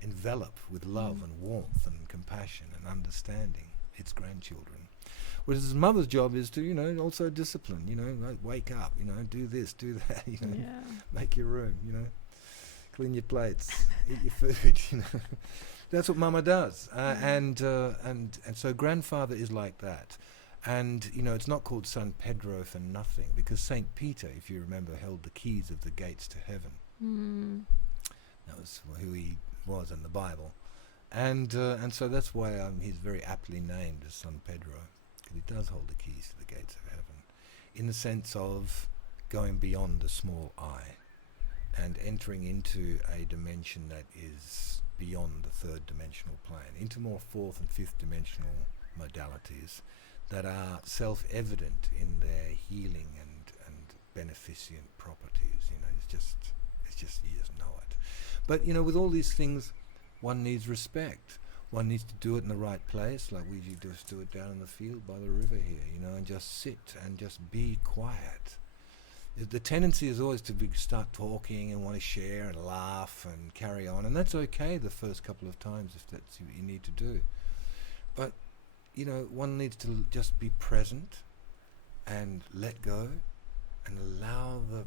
envelop with love and warmth and compassion and understanding its grandchildren. Whereas his mother's job is to, you know, also discipline, you know, like wake up, you know, do this, do that, you know, make your room, you know, clean your plates, eat your food, you know. That's what mama does. And so grandfather is like that. And, you know, it's not called San Pedro for nothing, because Saint Peter, if you remember, held the keys of the gates to heaven. That was who he was in the Bible. And so that's why he's very aptly named as San Pedro. He does hold the keys to the gates of heaven, in the sense of going beyond the small I and entering into a dimension that is beyond the third dimensional plane, into more fourth and fifth dimensional modalities that are self-evident in their healing and beneficent properties. You know, it's just you just know it. But, you know, with all these things, one needs respect. One needs to do it in the right place, like we just do it down in the field by the river here, you know, and just sit and just be quiet. The tendency is always to start talking and want to share and laugh and carry on, and that's okay the first couple of times if that's what you need to do. But one needs to just be present and let go and allow the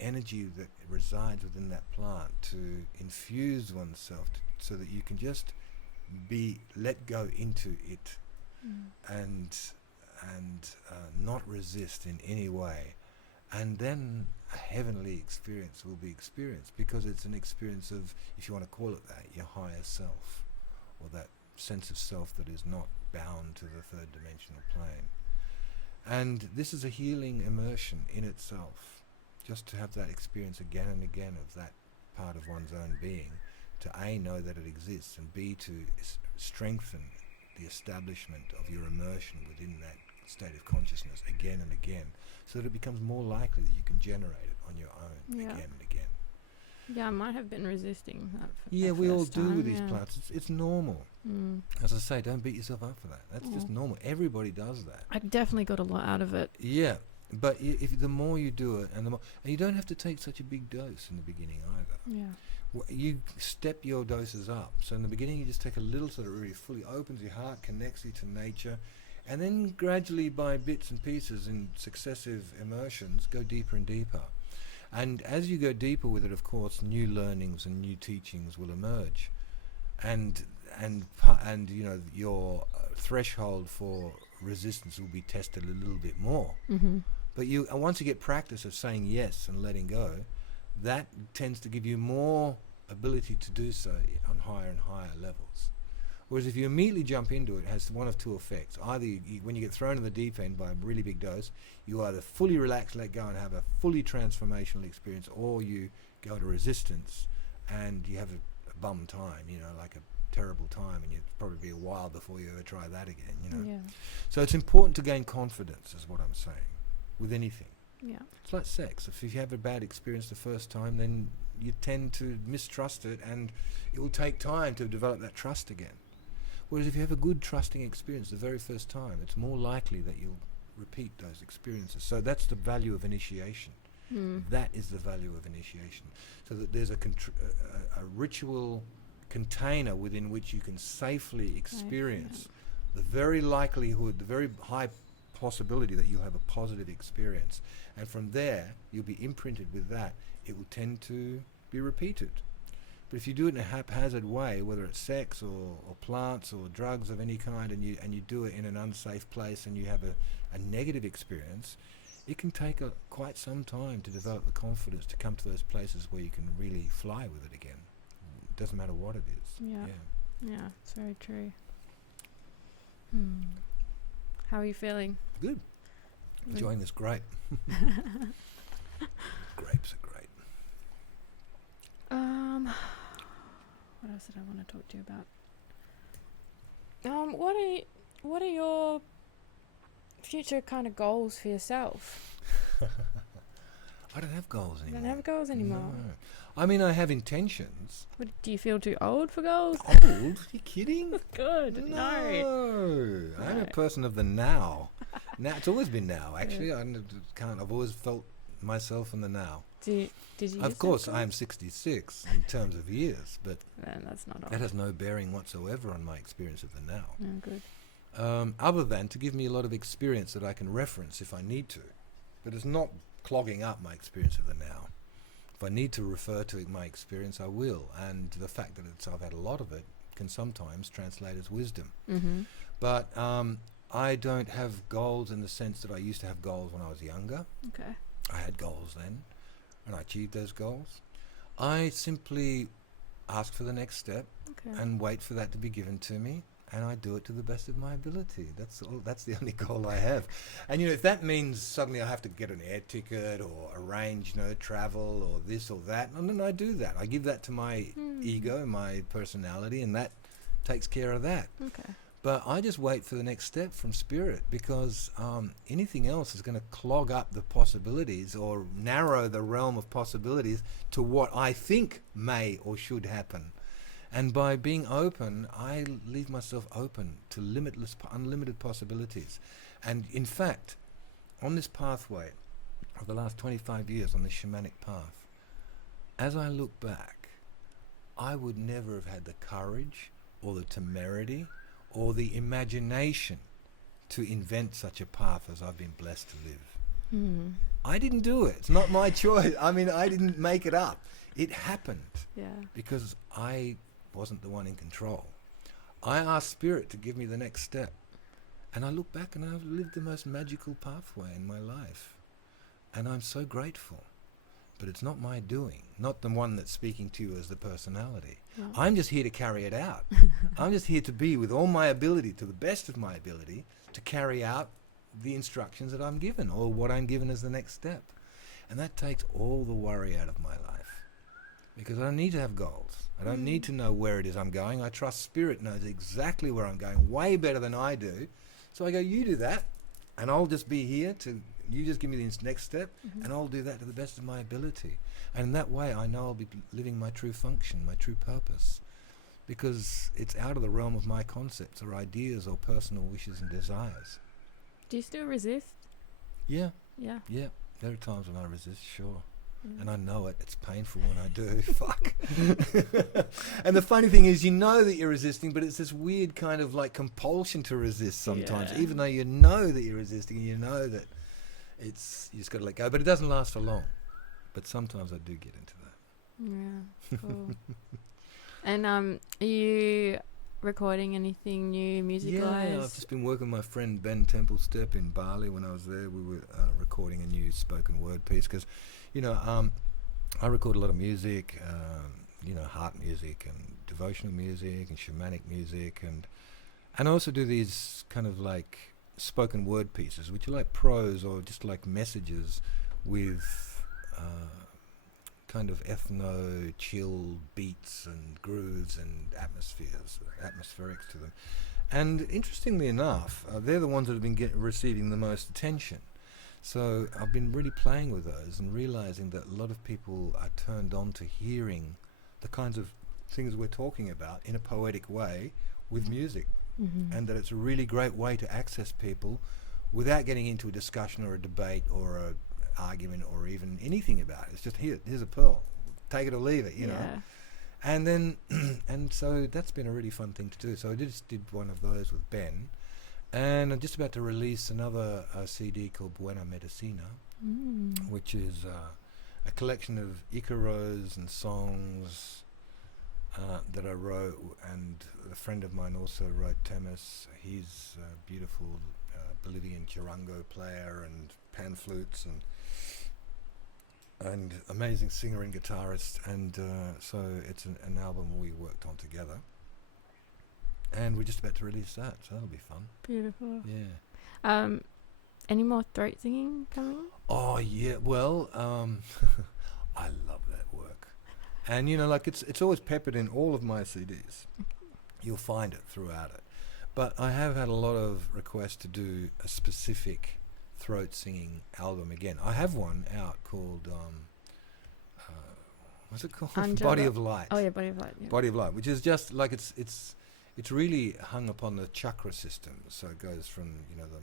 energy that resides within that plant to infuse oneself so that you can just be let go into it and not resist in any way, and then a heavenly experience will be experienced, because it's an experience of, if you want to call it that, your higher self, or that sense of self that is not bound to the third dimensional plane. And this is a healing immersion in itself, just to have that experience again and again of that part of one's own being, to A, know that it exists, and B, to strengthen the establishment of your immersion within that state of consciousness again and again, so that it becomes more likely that you can generate it on your own again and again. Yeah, I might have been resisting that. Yeah, we all do with these plants. It's normal. As I say, don't beat yourself up for that. That's just normal. Everybody does that. I definitely got a lot out of it. Yeah, but if the more you do it, and you don't have to take such a big dose in the beginning either. Yeah. You step your doses up. So in the beginning, you just take a little, so that it really fully opens your heart, connects you to nature, and then gradually, by bits and pieces in successive immersions, go deeper and deeper. And as you go deeper with it, of course, new learnings and new teachings will emerge, and your threshold for resistance will be tested a little bit more. But once you get practice of saying yes and letting go, that tends to give you more ability to do so on higher and higher levels. Whereas if you immediately jump into it, it has one of two effects. Either when you get thrown in the deep end by a really big dose, you either fully relax, let go, and have a fully transformational experience, or you go to resistance and you have a bum time, like a terrible time, and it'd probably be a while before you ever try that again, Yeah. So it's important to gain confidence, is what I'm saying, with anything. Yeah. It's like sex. If you have a bad experience the first time, then you tend to mistrust it, and it will take time to develop that trust again. Whereas if you have a good trusting experience the very first time, it's more likely that you'll repeat those experiences. So that's the value of initiation. That is the value of initiation. So that there's a ritual container within which you can safely experience the very likelihood, the very high possibility that you'll have a positive experience. And from there, you'll be imprinted with that. It will tend to be repeated. But if you do it in a haphazard way, whether it's sex or plants or drugs of any kind, and you do it in an unsafe place and you have a negative experience, it can take quite some time to develop the confidence to come to those places where you can really fly with it again. It doesn't matter what it is. Yeah, it's very true. How are you feeling? Good. Enjoying this grape. Grapes are great. What else did I want to talk to you about? What are your future kind of goals for yourself? I don't have goals anymore. You don't have goals anymore? No. I mean, I have intentions. Do you feel too old for goals? Old? Are you kidding? Good. No. I'm a person of the now. Now, it's always been now, actually. I've always felt myself in the now. Did you? Of course, I am 66 in terms of years, but that's not old. that has no bearing whatsoever on my experience of the now. Oh, good. Other than to give me a lot of experience that I can reference if I need to. But it's not clogging up my experience of the now. If I need to refer to my experience, I will. And the fact that I've had a lot of it can sometimes translate as wisdom. But I don't have goals in the sense that I used to have goals when I was younger. Okay. I had goals then, and I achieved those goals. I simply ask for the next step and wait for that to be given to me, and I do it to the best of my ability. That's all. That's the only goal I have. And if that means suddenly I have to get an air ticket or arrange, travel or this or that, and then I do that. I give that to my ego, my personality, and that takes care of that. Okay. But I just wait for the next step from spirit, because anything else is going to clog up the possibilities or narrow the realm of possibilities to what I think may or should happen. And by being open, I leave myself open to unlimited possibilities. And in fact, on this pathway of the last 25 years, on this shamanic path, as I look back, I would never have had the courage or the temerity or the imagination to invent such a path as I've been blessed to live. Mm. I didn't do it. It's not my choice. I mean, I didn't make it up. It happened because I wasn't the one in control. I asked Spirit to give me the next step. And I look back and I've lived the most magical pathway in my life. And I'm so grateful. But it's not my doing, not the one that's speaking to you as the personality. No. I'm just here to carry it out. I'm just here to be with all my ability, to the best of my ability, to carry out the instructions that I'm given or what I'm given as the next step. And that takes all the worry out of my life. Because I don't need to have goals. I don't need to know where it is I'm going. I trust Spirit knows exactly where I'm going, way better than I do. So I go, you do that, and I'll just be here to, you just give me the next step, and I'll do that to the best of my ability. And in that way, I know I'll be living my true function, my true purpose, because it's out of the realm of my concepts or ideas or personal wishes and desires. Do you still resist? Yeah. Yeah. Yeah. There are times when I resist, sure. Mm. And I know it. It's painful when I do. Fuck. And the funny thing is, you know that you're resisting, but it's this weird kind of like compulsion to resist sometimes, even though you know that you're resisting and you know that it's, you just got to let go. But it doesn't last for long. But sometimes I do get into that. Yeah, cool. And are you recording anything new music-wise? Yeah, I've just been working with my friend Ben Temple-Step in Bali. When I was there, we were recording a new spoken word piece because, you know, I record a lot of music, you know, heart music and devotional music and shamanic music, and I also do these kind of like spoken word pieces, which are like prose or just like messages with kind of ethno chill beats and grooves and atmospherics to them. And interestingly enough, they're the ones that have been receiving the most attention. So I've been really playing with those and realizing that a lot of people are turned on to hearing the kinds of things we're talking about in a poetic way with music. And that it's a really great way to access people without getting into a discussion or a debate or a argument or even anything about it. It's just here's a pearl, take it or leave it, you know. And then and so that's been a really fun thing to do. So I just did one of those with Ben, and I'm just about to release another CD called Buena Medicina, which is a collection of icaros and songs that I wrote, and a friend of mine also wrote Temis. He's a beautiful Bolivian charango player and pan flutes and amazing singer and guitarist, and so it's an album we worked on together, and we're just about to release that, so that'll be fun. Beautiful. Yeah. Any more throat singing coming? Oh yeah, well, I love that work, and you know, like it's always peppered in all of my CDs. You'll find it throughout it, but I have had a lot of requests to do a specific throat singing album again. I have one out called what's it called? Body of Light. Oh yeah, Body of Light. Yeah. Body of Light, which is just like it's really hung upon the chakra system. So it goes from, you know, the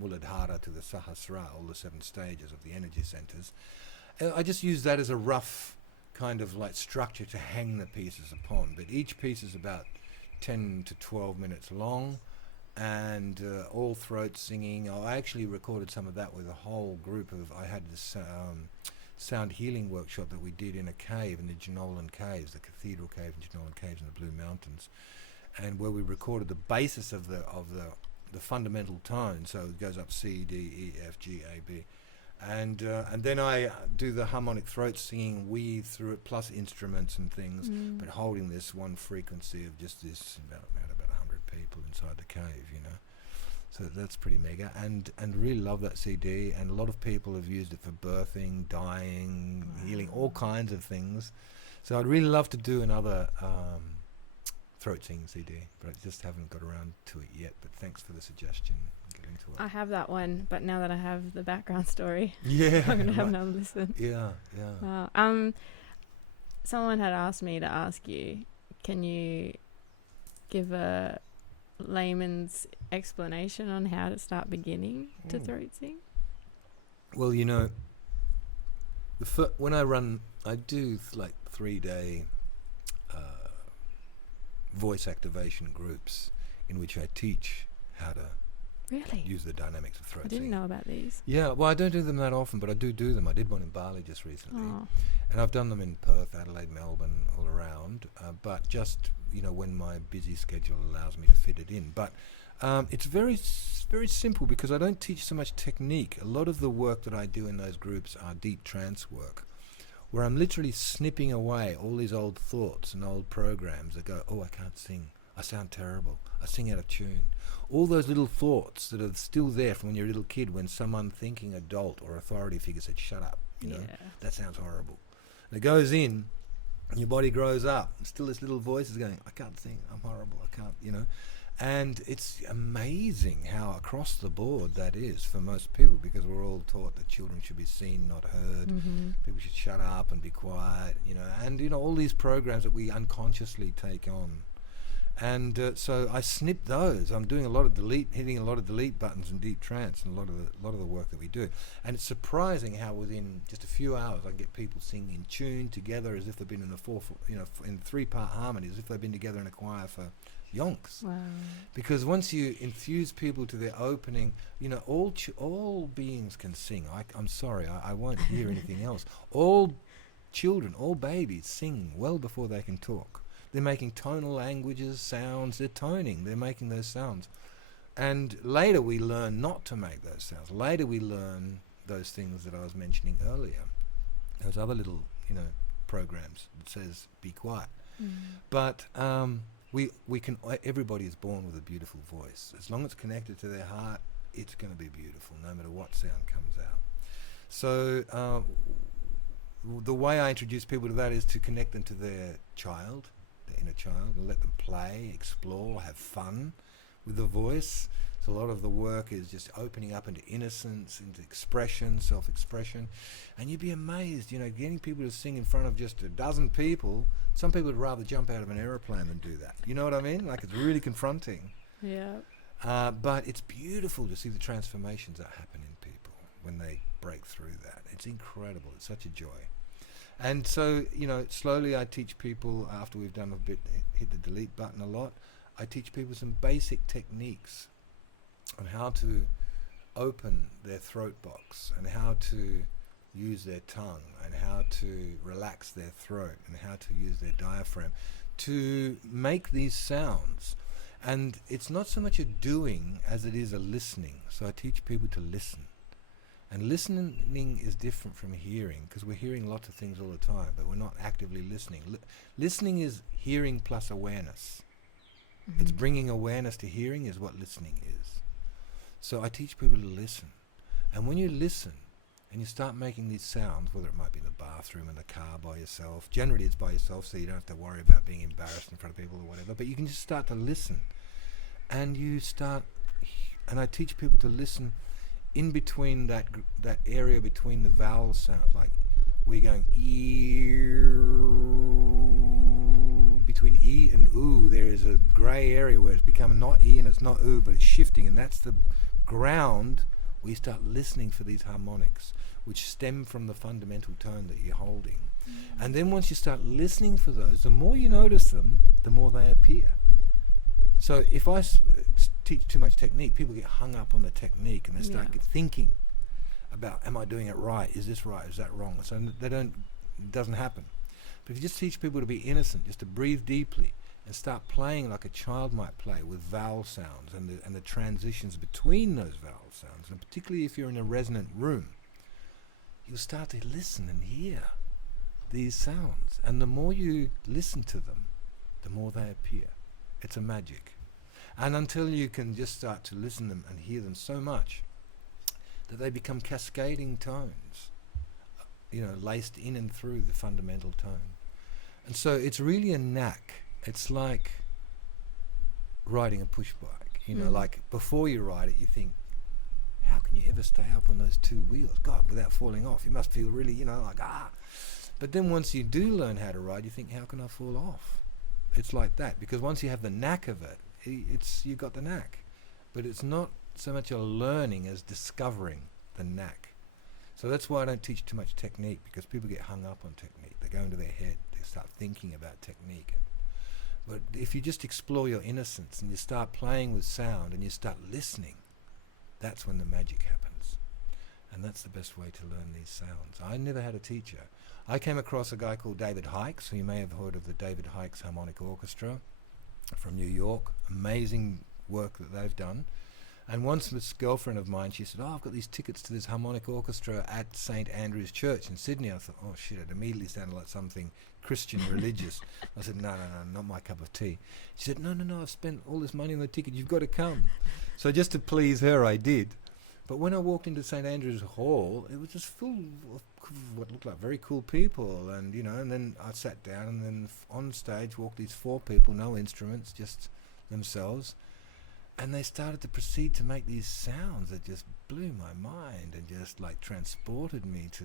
Muladhara to the Sahasrara, all the 7 stages of the energy centers. I just use that as a rough kind of like structure to hang the pieces upon. But each piece is about 10 to 12 minutes long, and all throat singing. I actually recorded some of that with a whole group of, I had this sound healing workshop that we did in a cave in the Jenolan Caves, the Cathedral Cave in Jenolan Caves in the Blue Mountains, and where we recorded the basis of the fundamental tone. So it goes up C, D, E, F, G, A, B, and then I do the harmonic throat singing, weave through it, plus instruments and things, but holding this one frequency of just this about 100 people inside the cave, you know. So that's pretty mega, and really love that CD, and a lot of people have used it for birthing, dying, healing, all kinds of things. So I'd really love to do another throat singing CD, but I just haven't got around to it yet. But thanks for the suggestion. Get into it. I have that one, but now that I have the background story, Yeah, I'm gonna have another listen. Yeah. Someone had asked me to ask you, can you give a layman's explanation on how to start beginning to throat sing? Well, you know, when I do like 3-day voice activation groups in which I teach how to Really? use the dynamics of throat I didn't singing. know about these. Yeah, well, I don't do them that often, but I do them. I did one in Bali just recently, Oh. and I've done them in Perth, Adelaide, Melbourne, all around. But just when my busy schedule allows me to fit it in. But it's very simple because I don't teach so much technique. A lot of the work that I do in those groups are deep trance work, where I'm literally snipping away all these old thoughts and old programs that go, oh, I can't sing. I sound terrible. I sing out of tune. All those little thoughts that are still there from when you're a little kid, when some unthinking adult or authority figure said, shut up, that sounds horrible. And it goes in, and your body grows up, and still this little voice is going, I can't sing, I'm horrible, I can't, And it's amazing how across the board that is for most people, because we're all taught that children should be seen, not heard. Mm-hmm. People should shut up and be quiet, and all these programs that we unconsciously take on. And so I snip those. I'm doing a lot of hitting a lot of delete buttons in deep trance, and a lot of the work that we do. And it's surprising how within just a few hours I can get people singing in tune together as if they've been in in 3-part harmony, as if they've been together in a choir for yonks. Wow. Because once you infuse people to their opening, all beings can sing. I'm sorry, I won't hear anything else. All children, all babies sing well before they can talk. They're making tonal languages, sounds, they're toning, they're making those sounds. And later we learn not to make those sounds. Later we learn those things that I was mentioning earlier. Those other little, programs that says, be quiet. Mm. But we can, everybody is born with a beautiful voice. As long as it's connected to their heart, it's going to be beautiful, no matter what sound comes out. So the way I introduce people to that is to connect them to their child, their inner child, and let them play, explore, have fun with the voice. So a lot of the work is just opening up into innocence, into expression, self-expression. And you'd be amazed, getting people to sing in front of just a dozen people. Some people would rather jump out of an aeroplane than do that. You know what I mean? Like, it's really confronting. Yeah. But it's beautiful to see the transformations that happen in people when they break through that. It's incredible. It's such a joy. And so, slowly I teach people, after we've done a bit, hit the delete button a lot, I teach people some basic techniques on how to open their throat box and how to use their tongue and how to relax their throat and how to use their diaphragm to make these sounds. And it's not so much a doing as it is a listening. So I teach people to listen. And listening is different from hearing, because we're hearing lots of things all the time, but we're not actively listening. Listening is hearing plus awareness. Mm-hmm. It's bringing awareness to hearing is what listening is. So I teach people to listen. And when you listen and you start making these sounds, whether it might be in the bathroom, in the car, by yourself, generally it's by yourself, so you don't have to worry about being embarrassed in front of people or whatever, but you can just start to listen. And I teach people to listen in between that area between the vowel sounds, like we're going between E and oo, there is a grey area where it's becoming not E and it's not oo, but it's shifting, and that's the ground where you start listening for these harmonics, which stem from the fundamental tone that you're holding. Mm-hmm. And then once you start listening for those, the more you notice them, the more they appear. So if I teach too much technique, people get hung up on the technique and they start thinking about, am I doing it right? Is this right? Is that wrong? So it doesn't happen. But if you just teach people to be innocent, just to breathe deeply and start playing like a child might play with vowel sounds and the transitions between those vowel sounds, and particularly if you're in a resonant room, you'll start to listen and hear these sounds. And the more you listen to them, the more they appear. It's a magic. And until you can just start to listen them and hear them so much that they become cascading tones, laced in and through the fundamental tone. And so it's really a knack. It's like riding a push bike. Like before you ride it, you think, how can you ever stay up on those two wheels? God, without falling off. You must feel really, But then once you do learn how to ride, you think, how can I fall off? It's like that, because once you have the knack of it, you got the knack. But it's not so much a learning as discovering the knack. So that's why I don't teach too much technique, because people get hung up on technique. They go into their head, they start thinking about technique. But if you just explore your innocence and you start playing with sound and you start listening, that's when the magic happens. And that's the best way to learn these sounds. I never had a teacher. I came across a guy called David Hikes, who you may have heard of, the David Hikes Harmonic Orchestra from New York. Amazing work that they've done. And once this girlfriend of mine, she said, I've got these tickets to this harmonic orchestra at St. Andrew's Church in Sydney. I thought, oh shit, it immediately sounded like something Christian religious. I said, no, not my cup of tea. She said, no, I've spent all this money on the ticket. You've got to come. So just to please her, I did. But when I walked into St. Andrew's Hall, it was just full of what looked like very cool people. And, and then I sat down, and then on stage walked these 4 people, no instruments, just themselves. And they started to proceed to make these sounds that just blew my mind and just like transported me to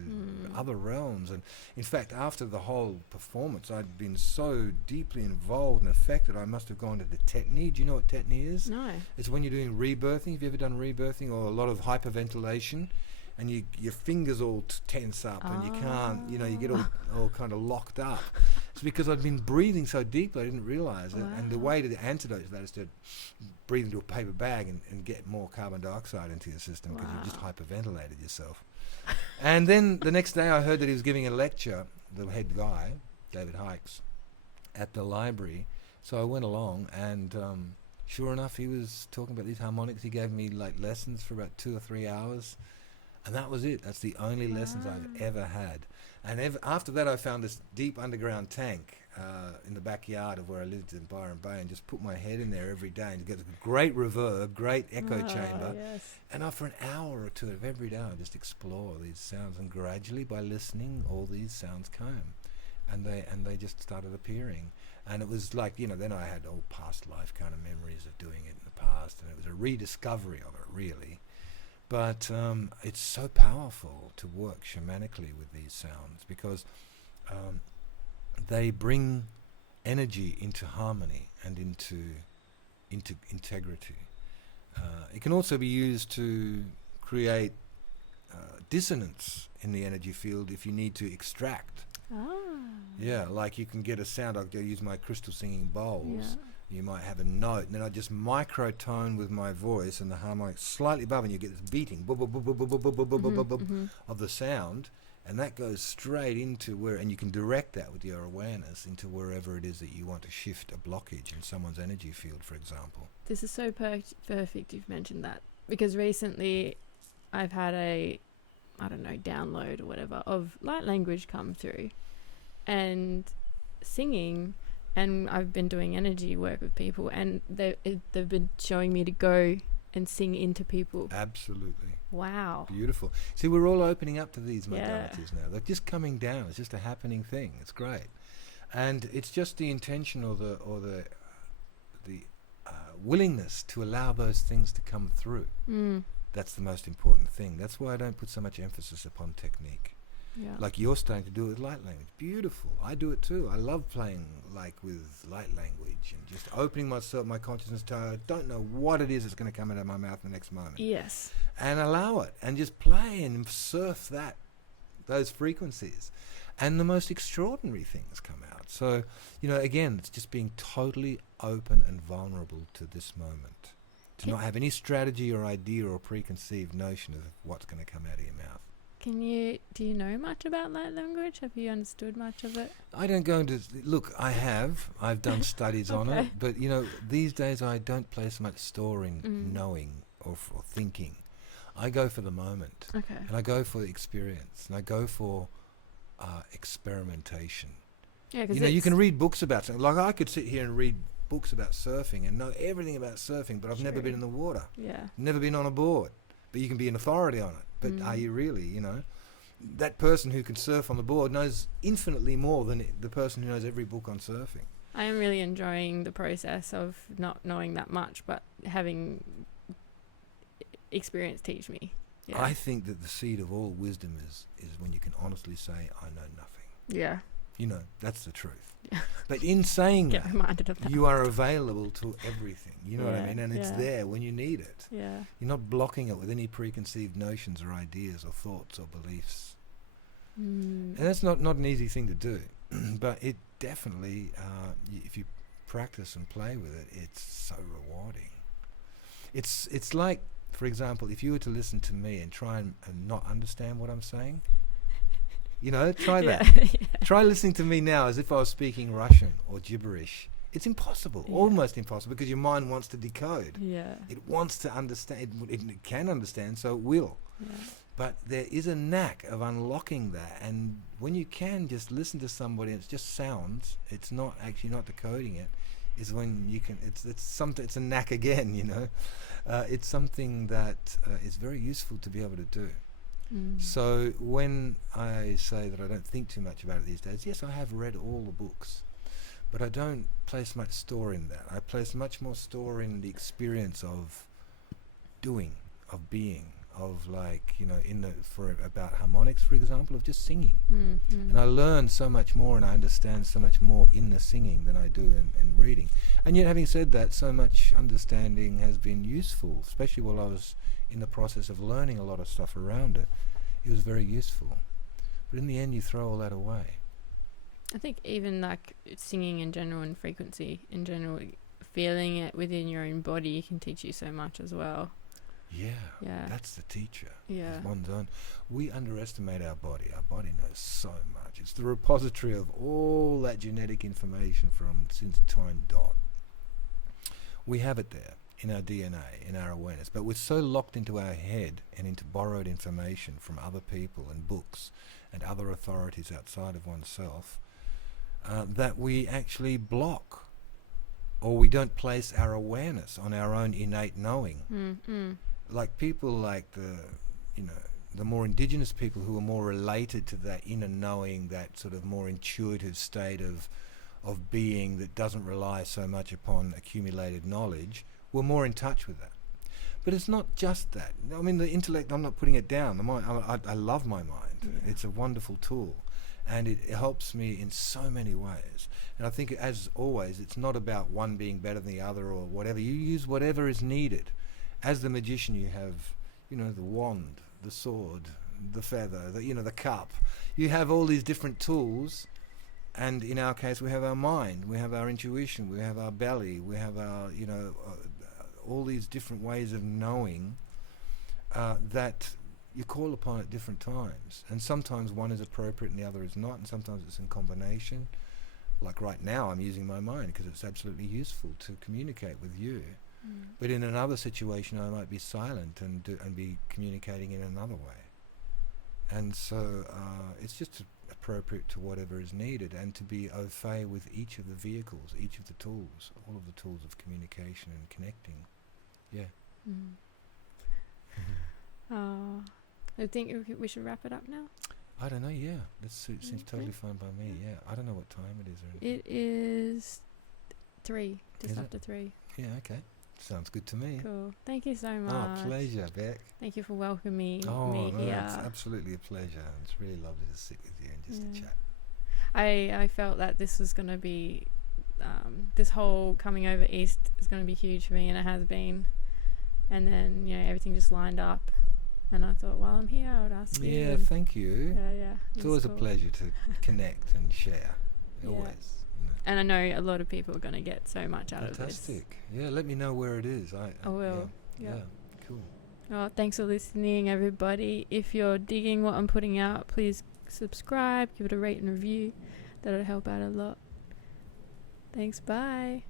other realms. And in fact, after the whole performance, I'd been so deeply involved and affected, I must have gone to the tetany. Do you know what tetany is? No. It's when you're doing rebirthing. Have you ever done rebirthing or a lot of hyperventilation? And your fingers all tense up and you can't, you get all kind of locked up. It's because I'd been breathing so deeply I didn't realize it. And the way to the antidote to that is to breathe into a paper bag and get more carbon dioxide into your system because you've just hyperventilated yourself. And then the next day I heard that he was giving a lecture, the head guy, David Hikes, at the library. So I went along and sure enough, he was talking about these harmonics. He gave me like lessons for about 2 or 3 hours. And that was it. That's the only lessons I've ever had. And after that, I found this deep underground tank in the backyard of where I lived in Byron Bay, and just put my head in there every day and get a great reverb, great echo chamber. Yes. And after an hour or two of every day, I just explore these sounds. And gradually, by listening, all these sounds came. And they just started appearing. And it was like, then I had all past life kind of memories of doing it in the past. And it was a rediscovery of it, really. But it's so powerful to work shamanically with these sounds because they bring energy into harmony and into integrity. It can also be used to create dissonance in the energy field if you need to extract. Yeah, like you can get a sound. I'll use my crystal singing bowls. Yeah. You might have a note, and then I just microtone with my voice and the harmonic slightly above, and you get this beating of the sound, and that goes straight into where, and you can direct that with your awareness into wherever it is that you want to shift a blockage in someone's energy field, for example. This is so perfect you've mentioned that, because recently I've had a, download or whatever of light language come through and singing. And I've been doing energy work with people, and they've been showing me to go and sing into people. Absolutely. Wow. Beautiful. See, we're all opening up to these modalities now. They're just coming down. It's just a happening thing. It's great. And it's just the intention or the willingness to allow those things to come through. That's the most important thing. That's why I don't put so much emphasis upon technique. Yeah. Like you're starting to do it with light language. Beautiful. I do it too. I love playing like with light language and just opening my consciousness to, I don't know what it is that's going to come out of my mouth the next moment. Yes. And allow it and just play and surf those frequencies. And the most extraordinary things come out. So, again, it's just being totally open and vulnerable to this moment. To not have any strategy or idea or preconceived notion of what's going to come out of your mouth. Do you know much about light language? Have you understood much of it? I don't go into, look, I've done studies on it, but these days I don't place much store in knowing or thinking. I go for the moment. Okay. And I go for the experience, and I go for experimentation. Yeah, you can read books about something. Like I could sit here and read books about surfing and know everything about surfing, but I've never been in the water. Yeah. Never been on a board. But you can be an authority on it. But are you really, That person who can surf on the board knows infinitely more than the person who knows every book on surfing. I am really enjoying the process of not knowing that much, but having experience teach me. Yeah. I think that the seed of all wisdom is when you can honestly say, I know nothing. Yeah. That's the truth. Yeah. But in saying Get reminded of that. you are available to everything. You know what I mean? And it's there when you need it. Yeah. You're not blocking it with any preconceived notions or ideas or thoughts or beliefs. And that's not an easy thing to do. But it definitely, if you practice and play with it, it's so rewarding. It's like For example, if you were to listen to me and try and not understand what I'm saying, try that. Yeah. Try listening to me now as if I was speaking Russian or gibberish. It's impossible, almost impossible, because your mind wants to decode. Yeah. It wants to understand. It can understand, so it will. Yeah. But there is a knack of unlocking that, and when you can just listen to somebody, it's just sounds. It's not decoding it. Is when you can. It's something. It's a knack again. It's something that is very useful to be able to do. So when I say that I don't think too much about it these days, yes, I have read all the books, but I don't place much store in that. I place much more store in the experience of doing, of being, of about harmonics, for example, of just singing. And I learn so much more and I understand so much more in the singing than I do in reading. And yet, having said that, so much understanding has been useful, especially while I was in the process of learning a lot of stuff around it. It was very useful. But in the end, you throw all that away. I think even like singing in general and frequency in general, feeling it within your own body can teach you so much as well. Yeah, that's the teacher. Yeah. One's own. We underestimate our body. Our body knows so much. It's the repository of all that genetic information since time dot. We have it there in our DNA, in our awareness, but we're so locked into our head and into borrowed information from other people and books and other authorities outside of oneself that we actually block, or we don't place our awareness on our own innate knowing. Like people like the more indigenous people who are more related to that inner knowing, that sort of more intuitive state of being that doesn't rely so much upon accumulated knowledge, we're more in touch with that. But it's not just that. I mean, the intellect, I'm not putting it down. The mind, I love my mind. Yeah. It's a wonderful tool. And it helps me in so many ways. And I think, as always, it's not about one being better than the other or whatever. You use whatever is needed. As the magician, you have, the wand, the sword, the feather, the cup. You have all these different tools. And in our case, we have our mind, we have our intuition, we have our belly, we have our, all these different ways of knowing that you call upon at different times. And sometimes one is appropriate and the other is not, and sometimes it's in combination. Like right now, I'm using my mind because it's absolutely useful to communicate with you. But in another situation, I might be silent and be communicating in another way. And so it's just appropriate to whatever is needed, and to be au fait with each of the vehicles, each of the tools, all of the tools of communication and connecting. Yeah. I think we should wrap it up now. I don't know, yeah. That seems totally fine by me, yeah. I don't know what time it is or anything. It is 3, just after 3. Yeah, okay. Sounds good to me. Cool. Thank you so much. Oh, pleasure, Beck. Thank you for welcoming me here. It's absolutely a pleasure. It's really lovely to sit with you and just to chat. I felt that this was going to be, this whole coming over east is going to be huge for me, and it has been. And then, everything just lined up. And I thought, while I'm here, I would ask you. Yeah, thank you. Yeah. It's always a pleasure to connect and share. Always. And I know a lot of people are going to get so much out of this. Fantastic. Yeah, let me know where it is. I will. Yeah, cool. Well, thanks for listening, everybody. If you're digging what I'm putting out, please subscribe, give it a rate and review. That'll help out a lot. Thanks, bye.